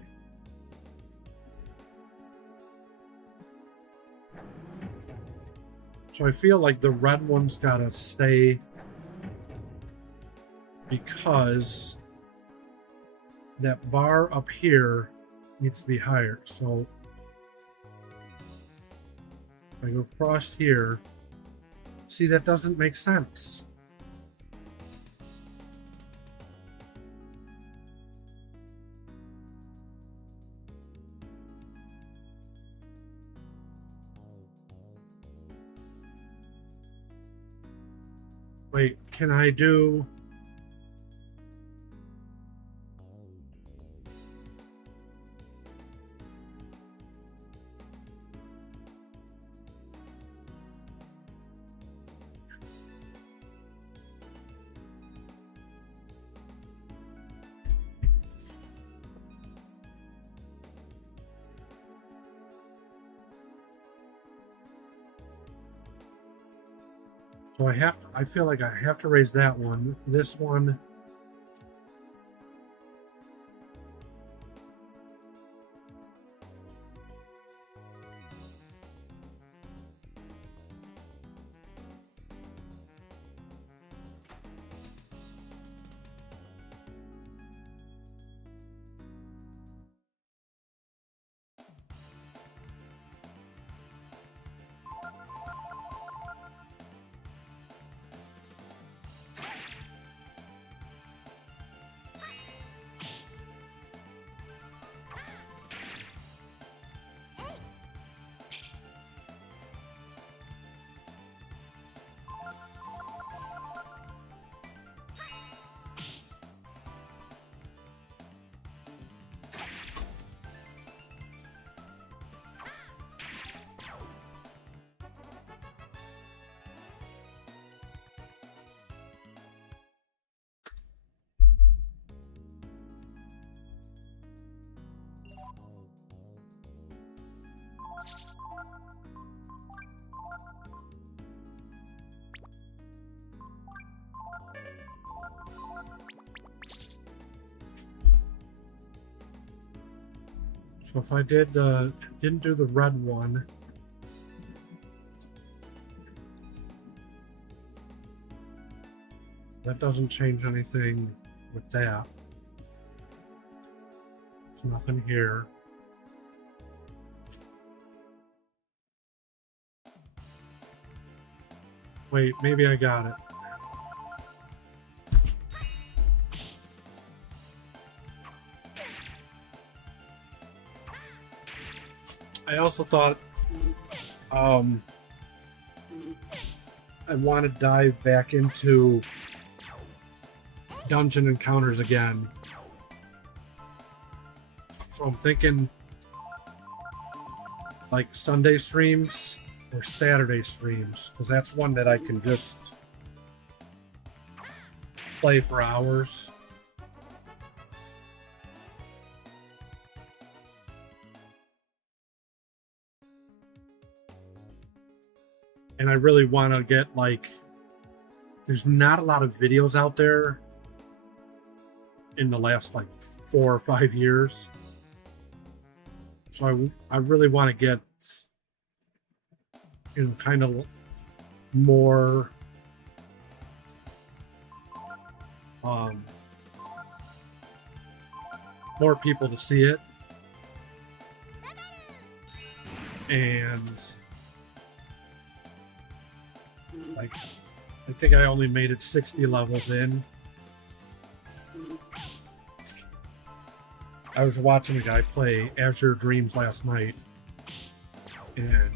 So I feel like the red one's gotta stay because that bar up here needs to be higher. So if I go across here, see, that doesn't make sense. Wait, can I do... So I feel like I have to raise that one. This one. So if I didn't do the red one, that doesn't change anything with that. There's nothing here. Wait, maybe I got it. I also thought I want to dive back into dungeon encounters again. So I'm thinking like Sunday streams or Saturday streams, because that's one that I can just play for hours. And I really want to get, like, there's not a lot of videos out there in the last, like, 4 or 5 years. So I really want to get, you know, kind of more more people to see it. And like, I think I only made it 60 levels in. I was watching a guy play Azure Dreams last night, and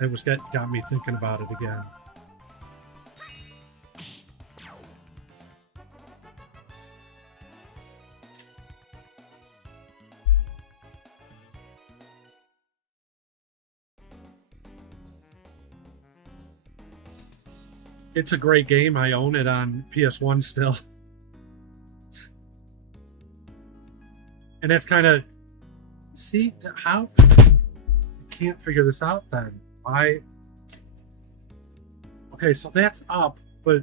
it got me thinking about it again. It's a great game. I own it on PS1 still. And that's kind of... See, how... I can't figure this out then. Okay, so that's up, but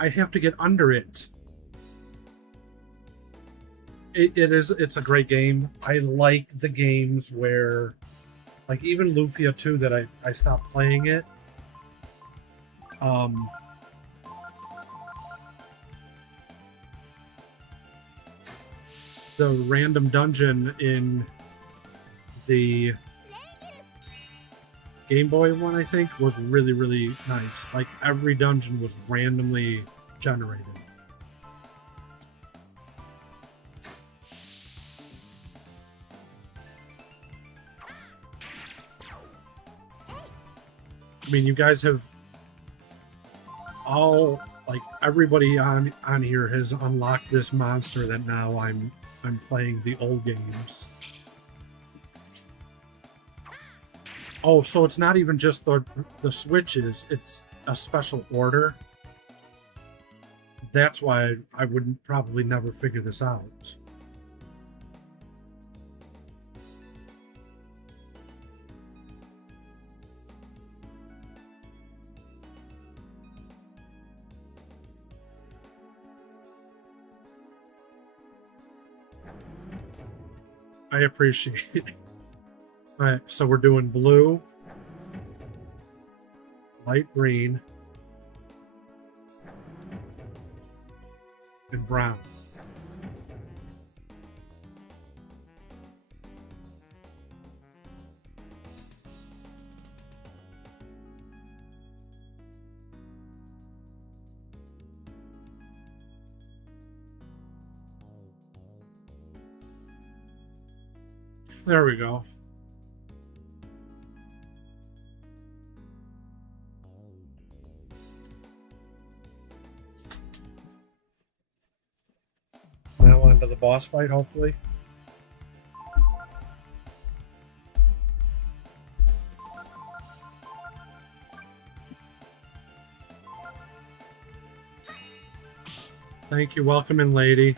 I have to get under it. It's a great game. I like the games where... Like, even Lufia 2 that I stopped playing it. The random dungeon in the Game Boy one, I think, was really, really nice. Like, every dungeon was randomly generated. I mean, you guys have all like everybody on here has unlocked this monster that now I'm playing the old games. Oh, so it's not even just the switches, it's a special order. That's why I would probably never figure this out. I appreciate it. All right, so we're doing blue, light green, and brown. There we go. Now on to the boss fight, hopefully. Thank you, welcome in, lady.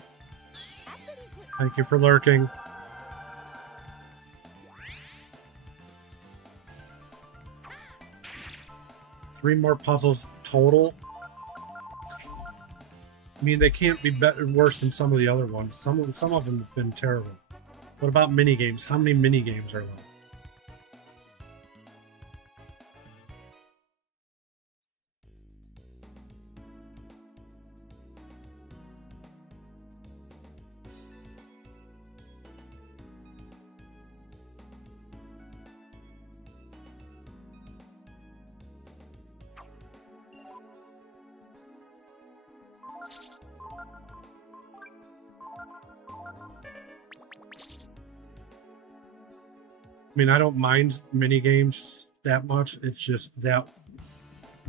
Thank you for lurking. Three more puzzles total. I mean, they can't be better, worse than some of the other ones. Some of them have been terrible. What about mini games? How many mini games are left? I mean, I don't mind mini games that much. It's just that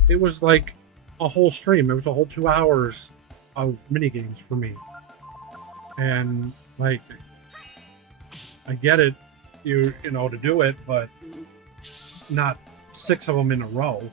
it was like a whole stream. It was a whole 2 hours of mini games for me. And like, I get it, you know, to do it, but not 6 of them in a row.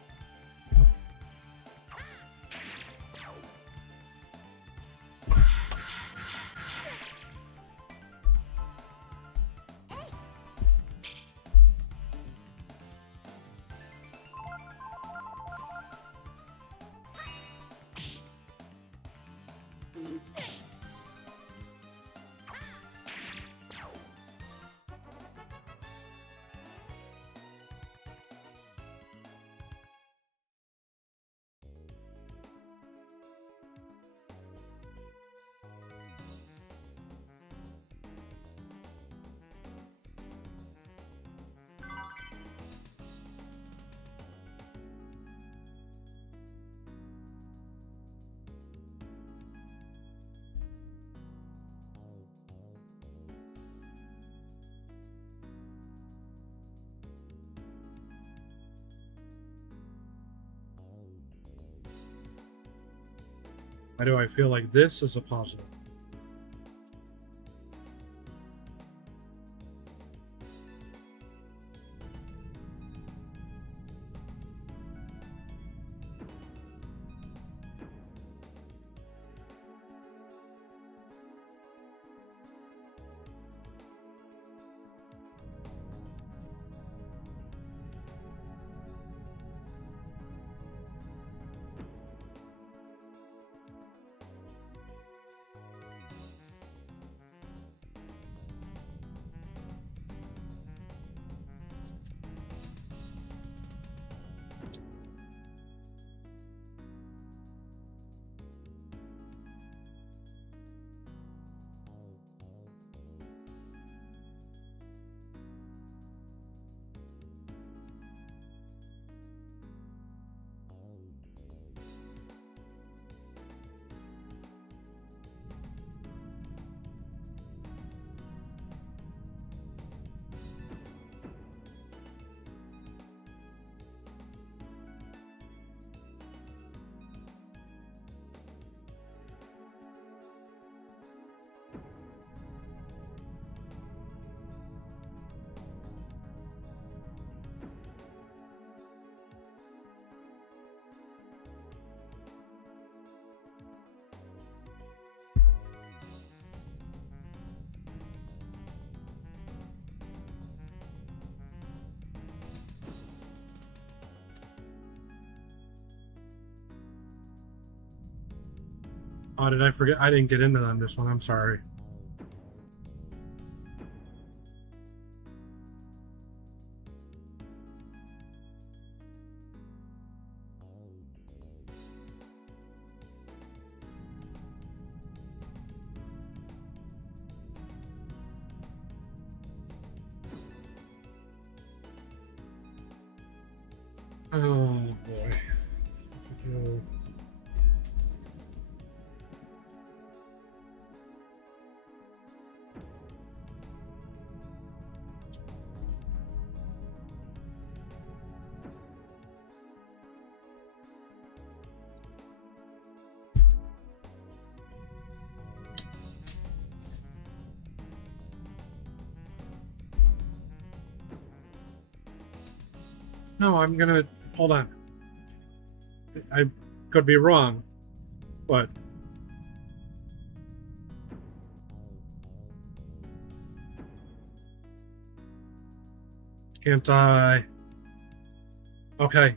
Why do I feel like this is a puzzle? Oh, did I forget? I didn't get into that on this one. I'm sorry. Oh boy. No, I'm gonna hold on. I could be wrong, but can't I? Okay.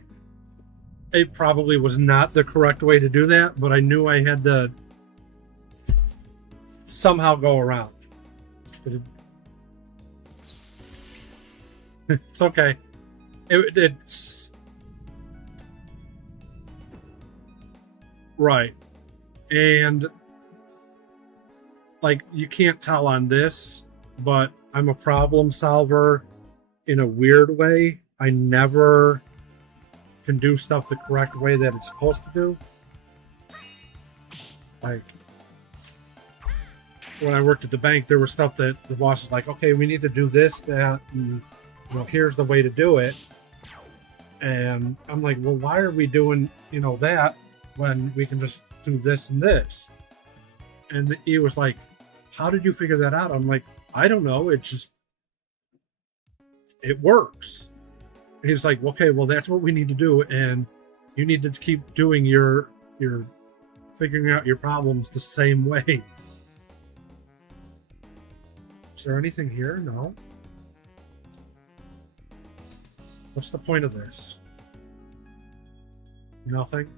It probably was not the correct way to do that, but I knew I had to somehow go around. It's okay. It's right. And like you can't tell on this, but I'm a problem solver in a weird way. I never can do stuff the correct way that it's supposed to do. Like when I worked at the bank, there was stuff that the boss is like, okay, we need to do this, that, and here's the way to do it. And I'm like, well, why are we doing, that when we can just do this and this? And he was like, how did you figure that out? I'm like, I don't know. It works. And he's like, okay, well, that's what we need to do. And you need to keep doing your figuring out your problems the same way. Is there anything here? No. What's the point of this? Nothing.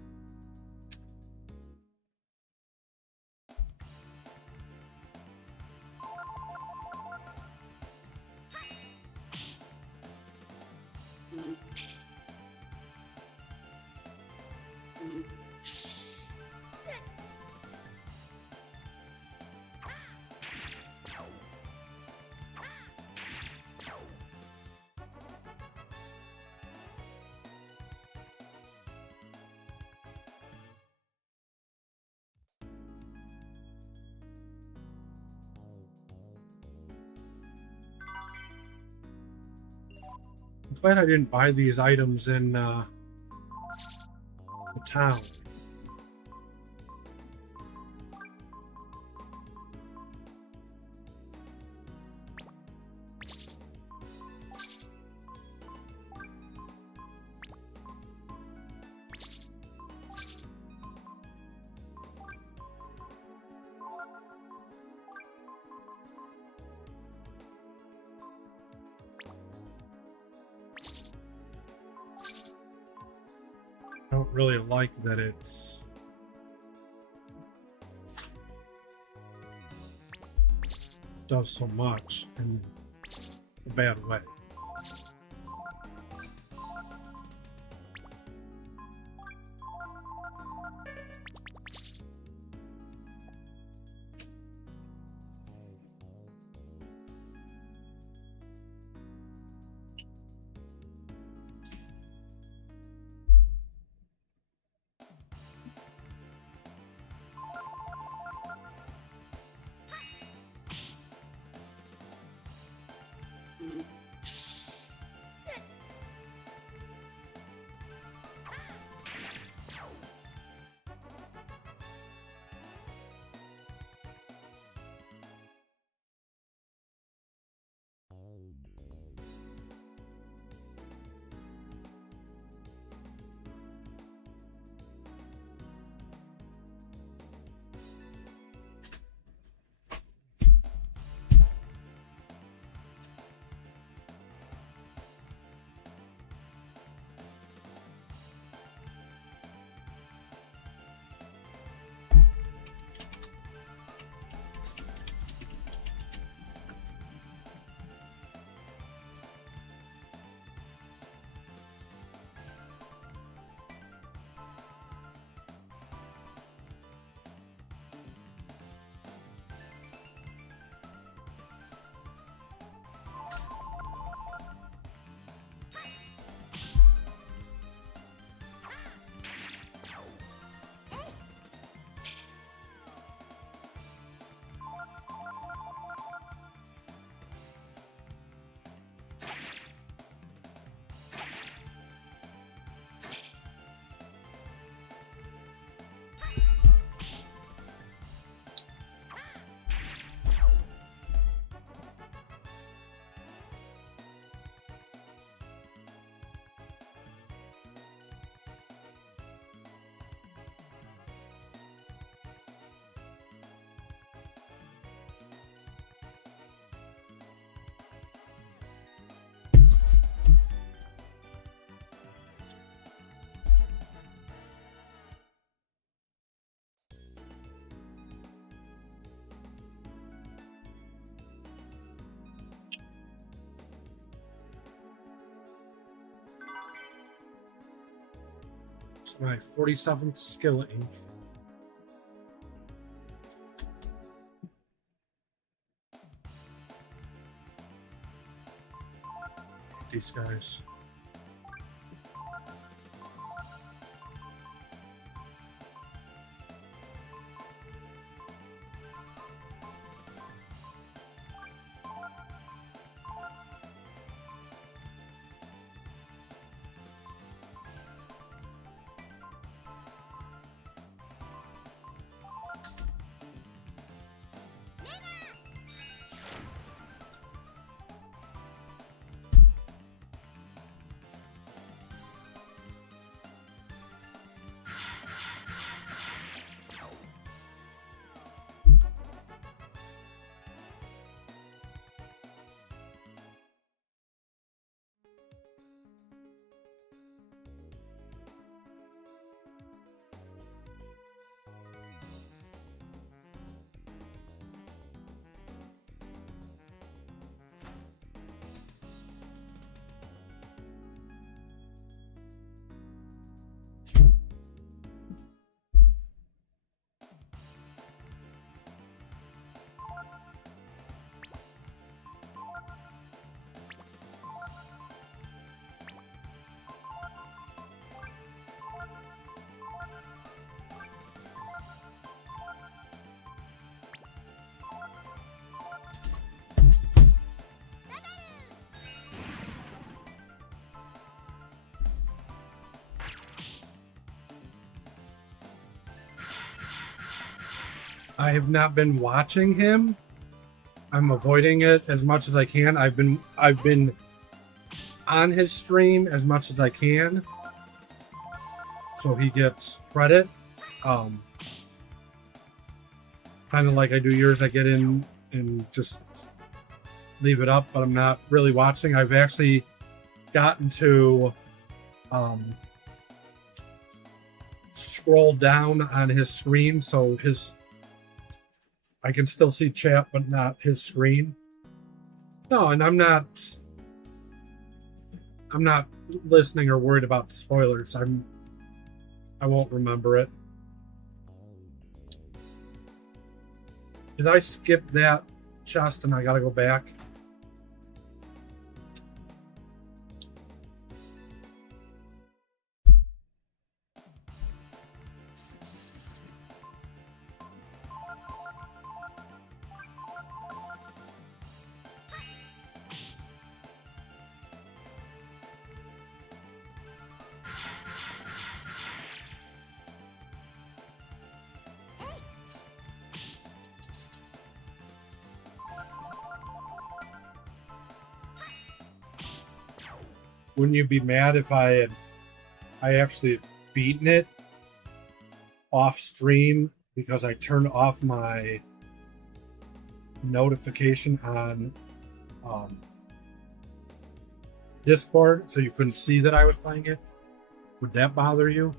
I'm glad I didn't buy these items in the town. I don't really like that it's does so much in a bad way. It's my 47th skill ink. These guys. I have not been watching him. I'm avoiding it as much as I can. I've been on his stream as much as I can, so he gets credit. Kind of like I do yours. I get in and just leave it up, but I'm not really watching. I've actually gotten to scroll down on his screen, so I can still see chat, but not his screen. No, and I'm not listening or worried about the spoilers. I won't remember it. Did I skip that chest and I gotta go back? Wouldn't you be mad if I actually beaten it off stream because I turned off my notification on Discord so you couldn't see that I was playing it? Would that bother you?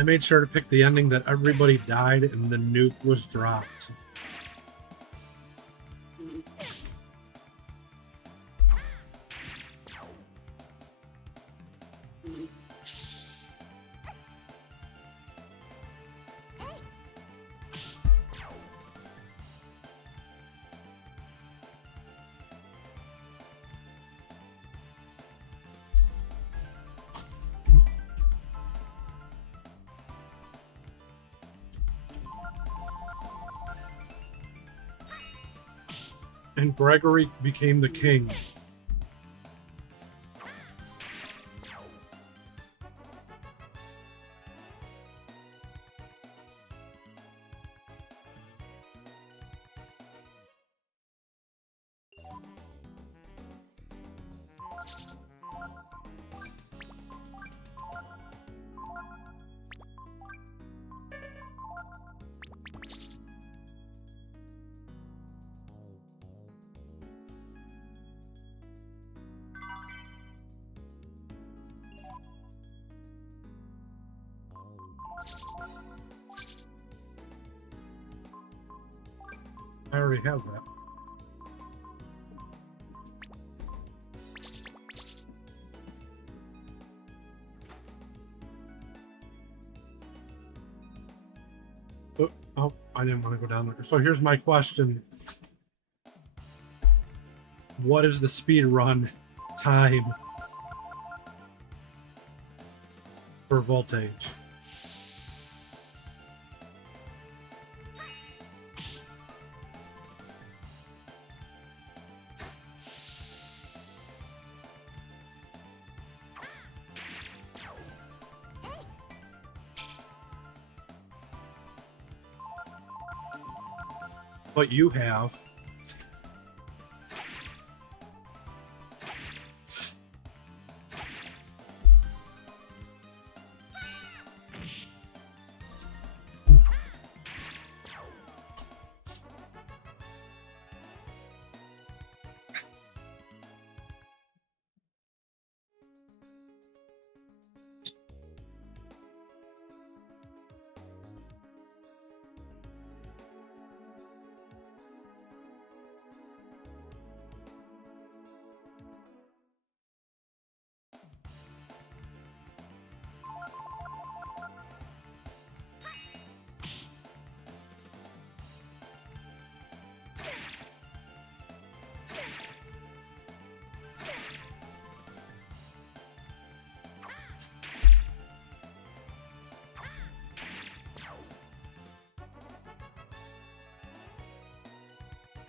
I made sure to pick the ending that everybody died and the nuke was dropped. And Gregory became the king. I already have that. Oh, I didn't want to go down there. So here's my question. What is the speed run time for Voltage? What you have.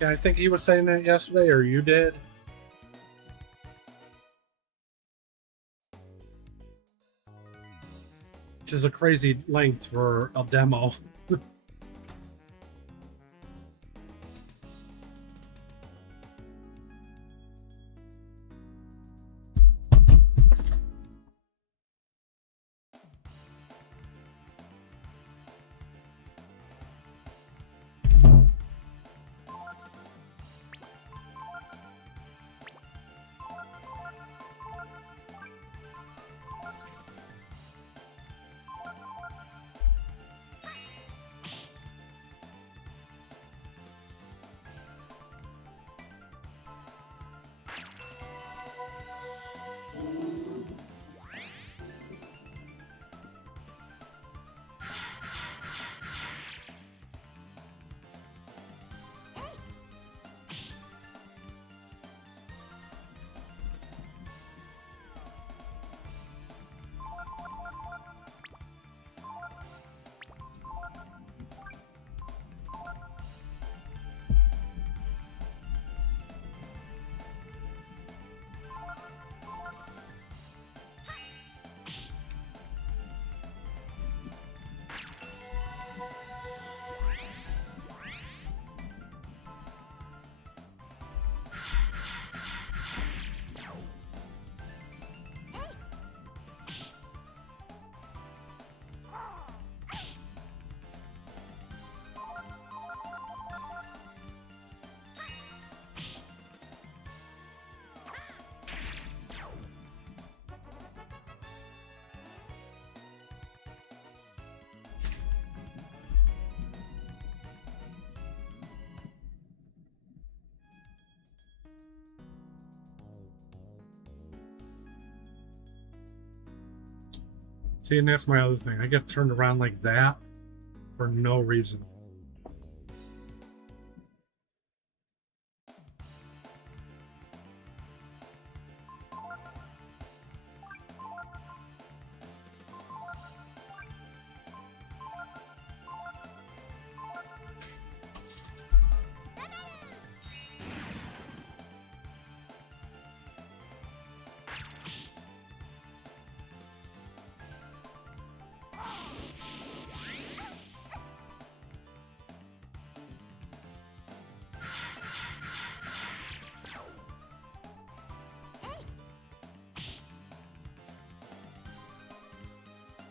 Yeah, I think he was saying that yesterday, or you did. Which is a crazy length for a demo. See, and that's my other thing. I get turned around like that for no reason.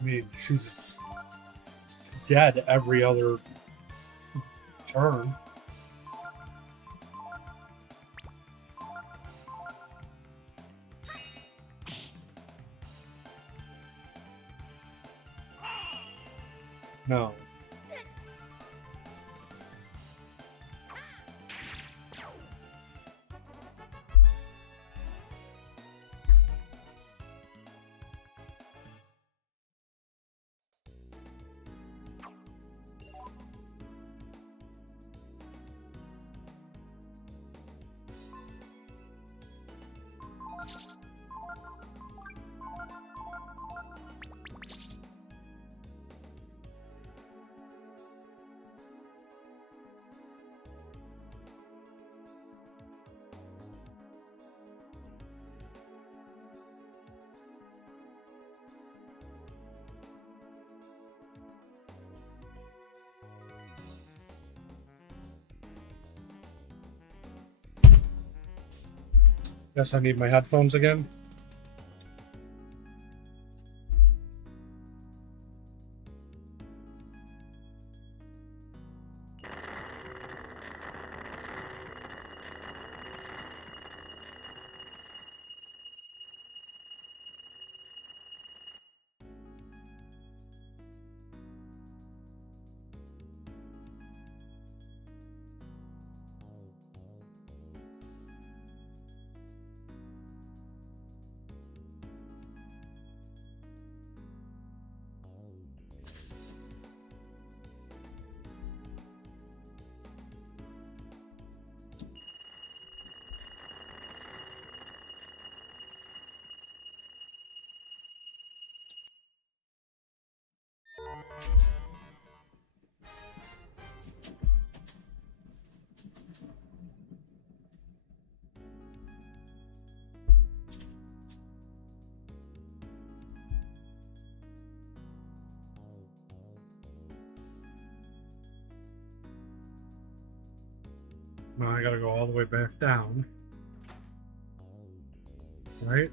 I mean, she's dead every other turn. No. Guess I need my headphones again. Now I gotta go all the way back down. Right?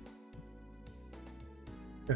Yeah.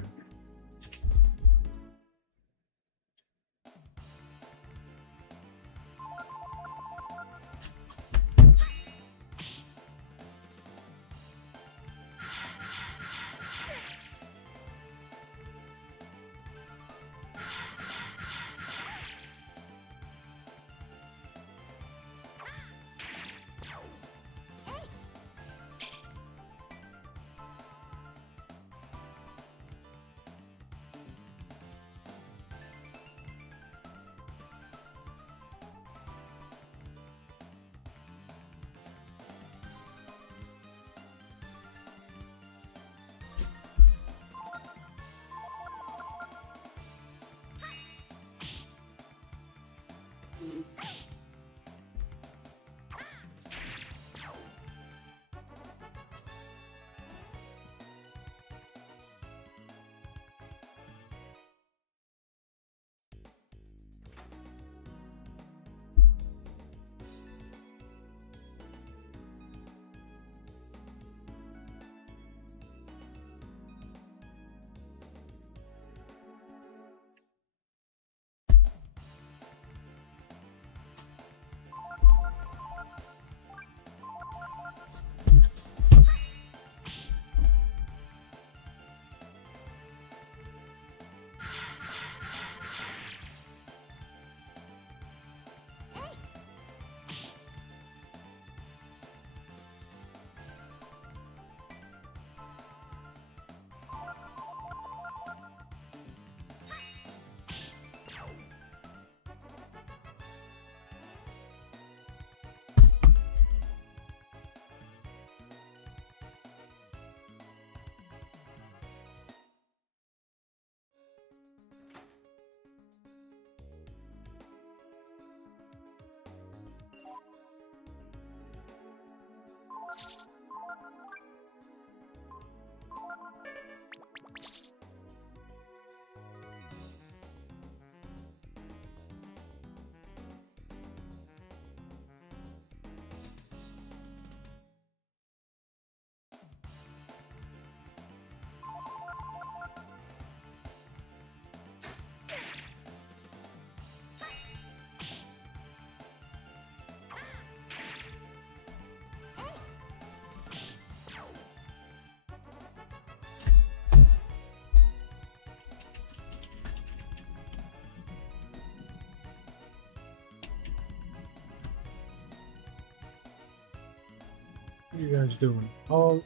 What are you guys doing? Oh,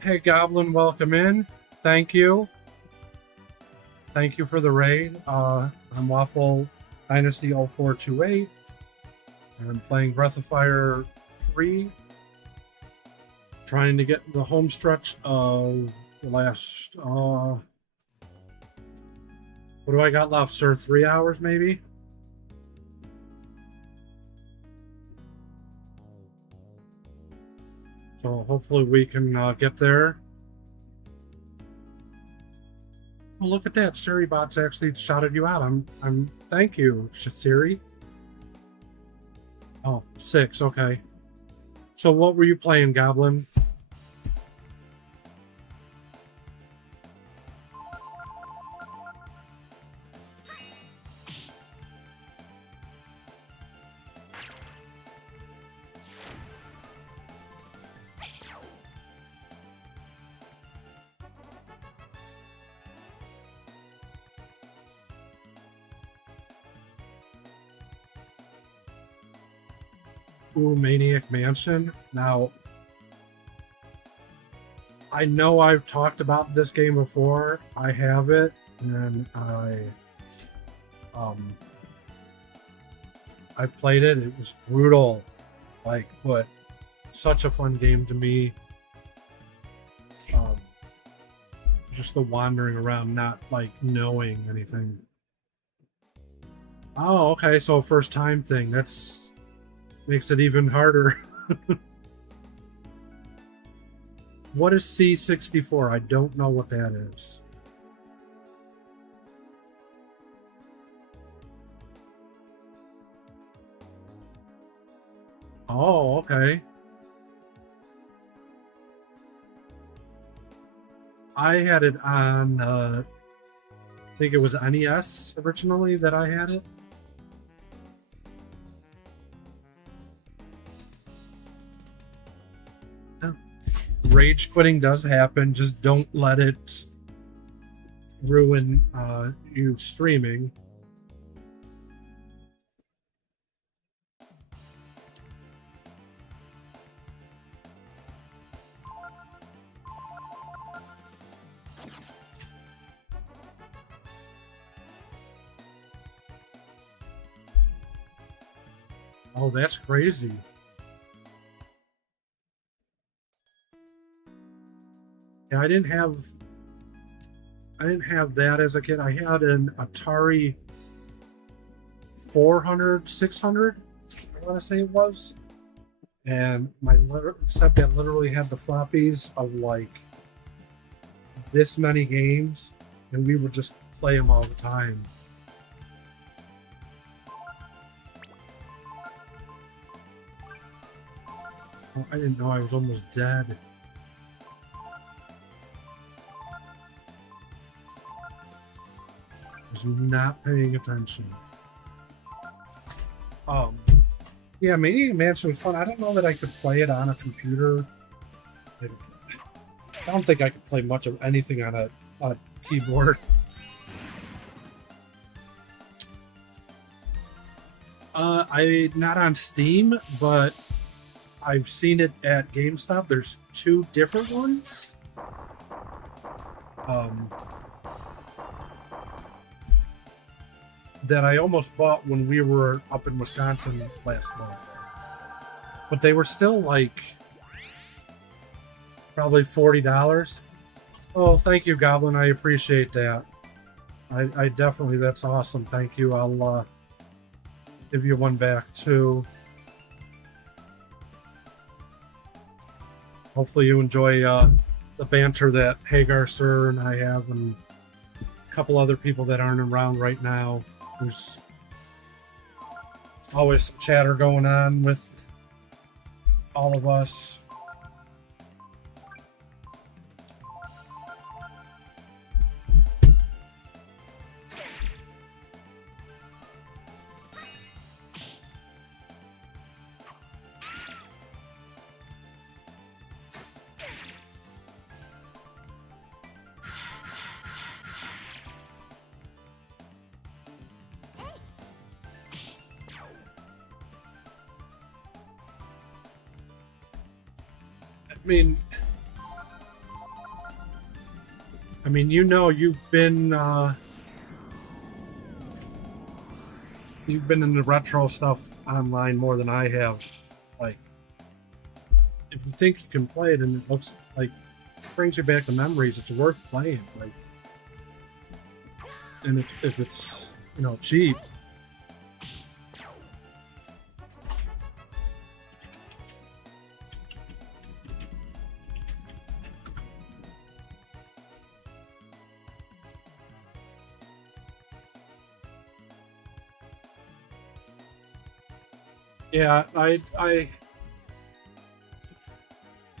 hey, Goblin, welcome in. Thank you. Thank you for the raid. I'm Waffle Dynasty 0428. I'm playing Breath of Fire 3. Trying to get the home stretch of the last, what do I got left, sir? 3 hours, maybe? So hopefully we can get there. Oh, look at that! SiriBot's actually shouted you out. I'm. Thank you, Siri. Oh, 6. Okay. So what were you playing, Goblin? Ooh, Maniac Mansion. Now, I know I've talked about this game before. I have it, and I played it. It was brutal, like, but such a fun game to me. Just the wandering around, not like knowing anything. Oh, okay. So first time thing. That's makes it even harder. What is C64? I don't know what that is. Oh, okay. I had it on, I think it was NES originally that I had it. Rage quitting does happen. Just don't let it ruin you streaming. Oh, that's crazy. Yeah, I didn't have that as a kid. I had an Atari 400, 600, I want to say it was. And my stepdad literally had the floppies of like this many games, and we would just play them all the time. Oh, I didn't know I was almost dead. I was not paying attention. Yeah, Maniac Mansion was fun. I don't know that I could play it on a computer. I don't think I could play much of anything on a keyboard. I not on Steam, but I've seen it at GameStop. There's 2 different ones. That I almost bought when we were up in Wisconsin last month. But they were still like probably $40. Oh, thank you, Goblin. I appreciate that. I definitely, that's awesome. Thank you. I'll give you one back too. Hopefully you enjoy the banter that Hagar Sir and I have, and a couple other people that aren't around right now. There's always some chatter going on with all of us. mean, you know, you've been in the retro stuff online more than I have. Like, if you think you can play it and it looks like brings you back to memories, it's worth playing. Like, and if it's cheap. Yeah,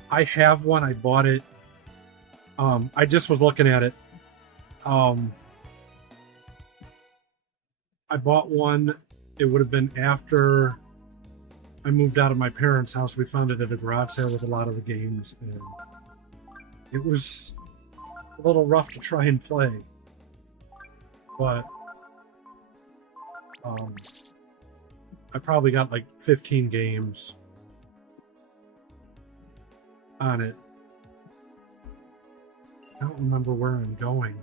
I have one. I bought it. I just was looking at it. Um, I bought one. It would have been after I moved out of my parents' house. We found it at a garage sale with a lot of the games, and it was a little rough to try and play. But I probably got like 15 games on it. I don't remember where I'm going.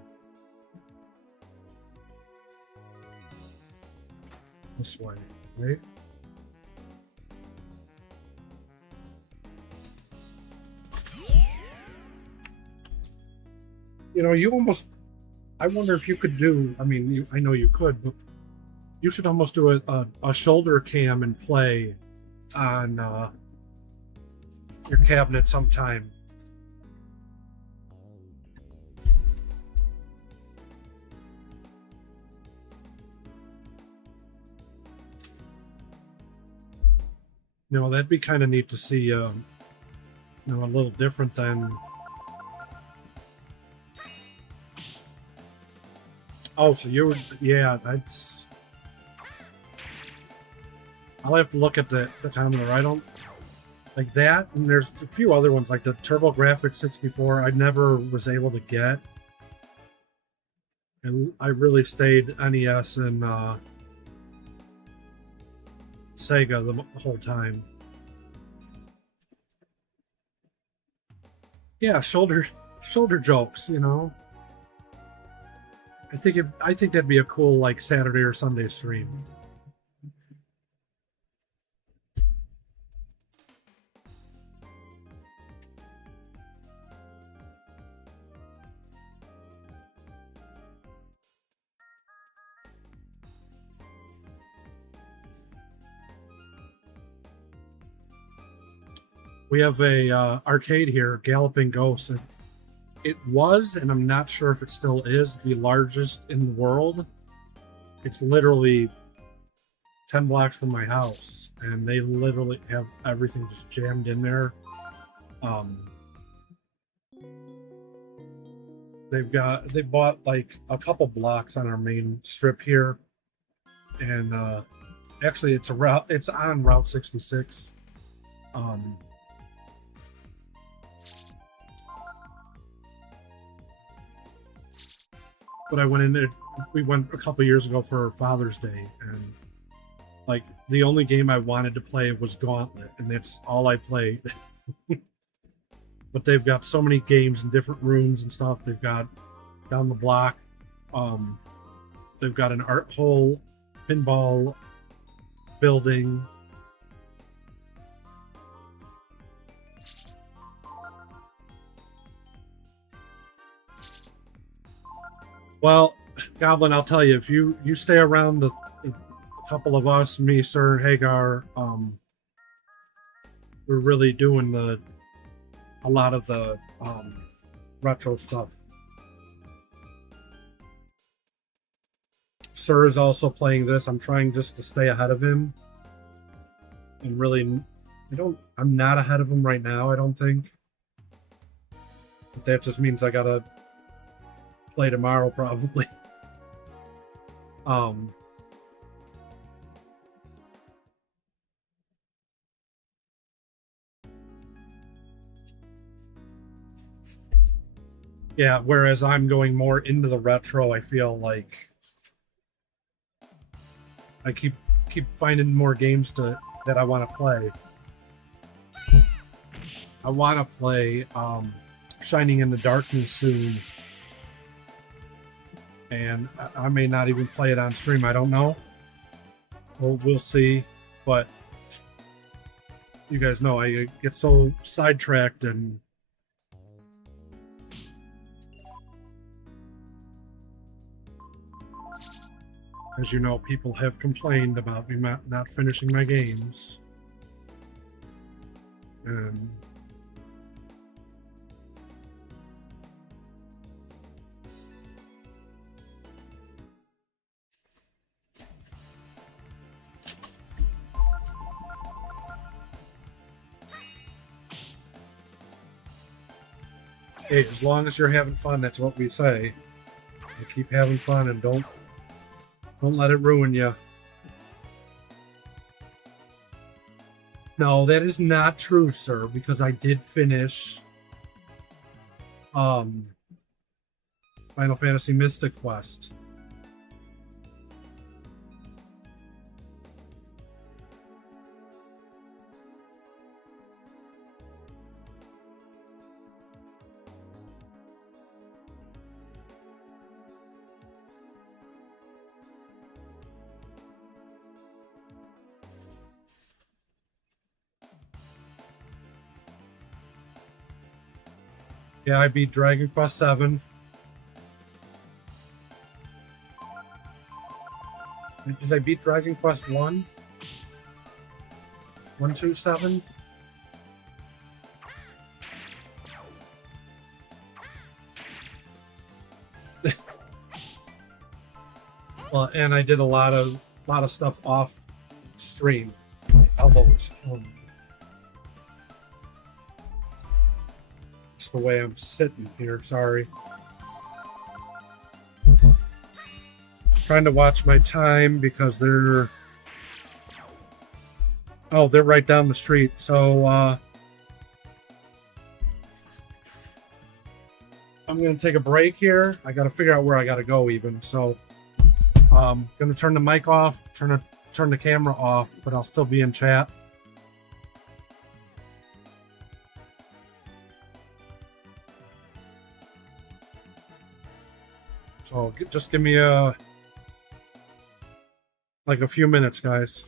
This way, right? You almost. I wonder if you could do. I mean, I know you could, but you should almost do a shoulder cam and play on your cabinet sometime. That'd be kind of neat to see. A little different than. Oh, so yeah, that's. I'll have to look at the Commodore. I don't like that, and there's a few other ones like the TurboGrafx 64. I never was able to get, and I really stayed NES and Sega the whole time. Yeah, shoulder jokes. I think that'd be a cool like Saturday or Sunday stream. We have a arcade here, Galloping Ghost. It was, and I'm not sure if it still is, the largest in the world. It's literally 10 blocks from my house, and they literally have everything just jammed in there. They bought like a couple blocks on our main strip here, and actually it's on Route 66. But I went in there. We went a couple years ago for Father's Day, and like the only game I wanted to play was Gauntlet, and that's all I played. But they've got so many games in different rooms and stuff. They've got down the block. They've got an art hole, pinball building. Well, Goblin, I'll tell you, if you stay around a couple of us, me, Sir Hagar, we're really doing a lot of the retro stuff. Sir is also playing this. I'm trying just to stay ahead of him. And really, I'm not ahead of him right now, I don't think. But that just means I gotta play tomorrow probably. Yeah, whereas I'm going more into the retro, I feel like I keep finding more games that I want to play. I want to play Shining in the Darkness soon, and I may not even play it on stream. I don't know. We'll see. But you guys know I get so sidetracked, and as you know, people have complained about me not finishing my games. And hey, as long as you're having fun, that's what we say. You keep having fun and don't let it ruin you. No, that is not true, sir, because I did finish Final Fantasy Mystic Quest. Yeah, I beat Dragon Quest VII. Did I beat Dragon Quest 1? 127? Well, and I did a lot of stuff off stream. My elbow is killing me. Just the way I'm sitting here, sorry. Trying to watch my time because they're right down the street. So I'm gonna take a break here. I gotta figure out where I gotta go even. So gonna turn the mic off, turn the camera off, but I'll still be in chat. So just give me like a few minutes, guys.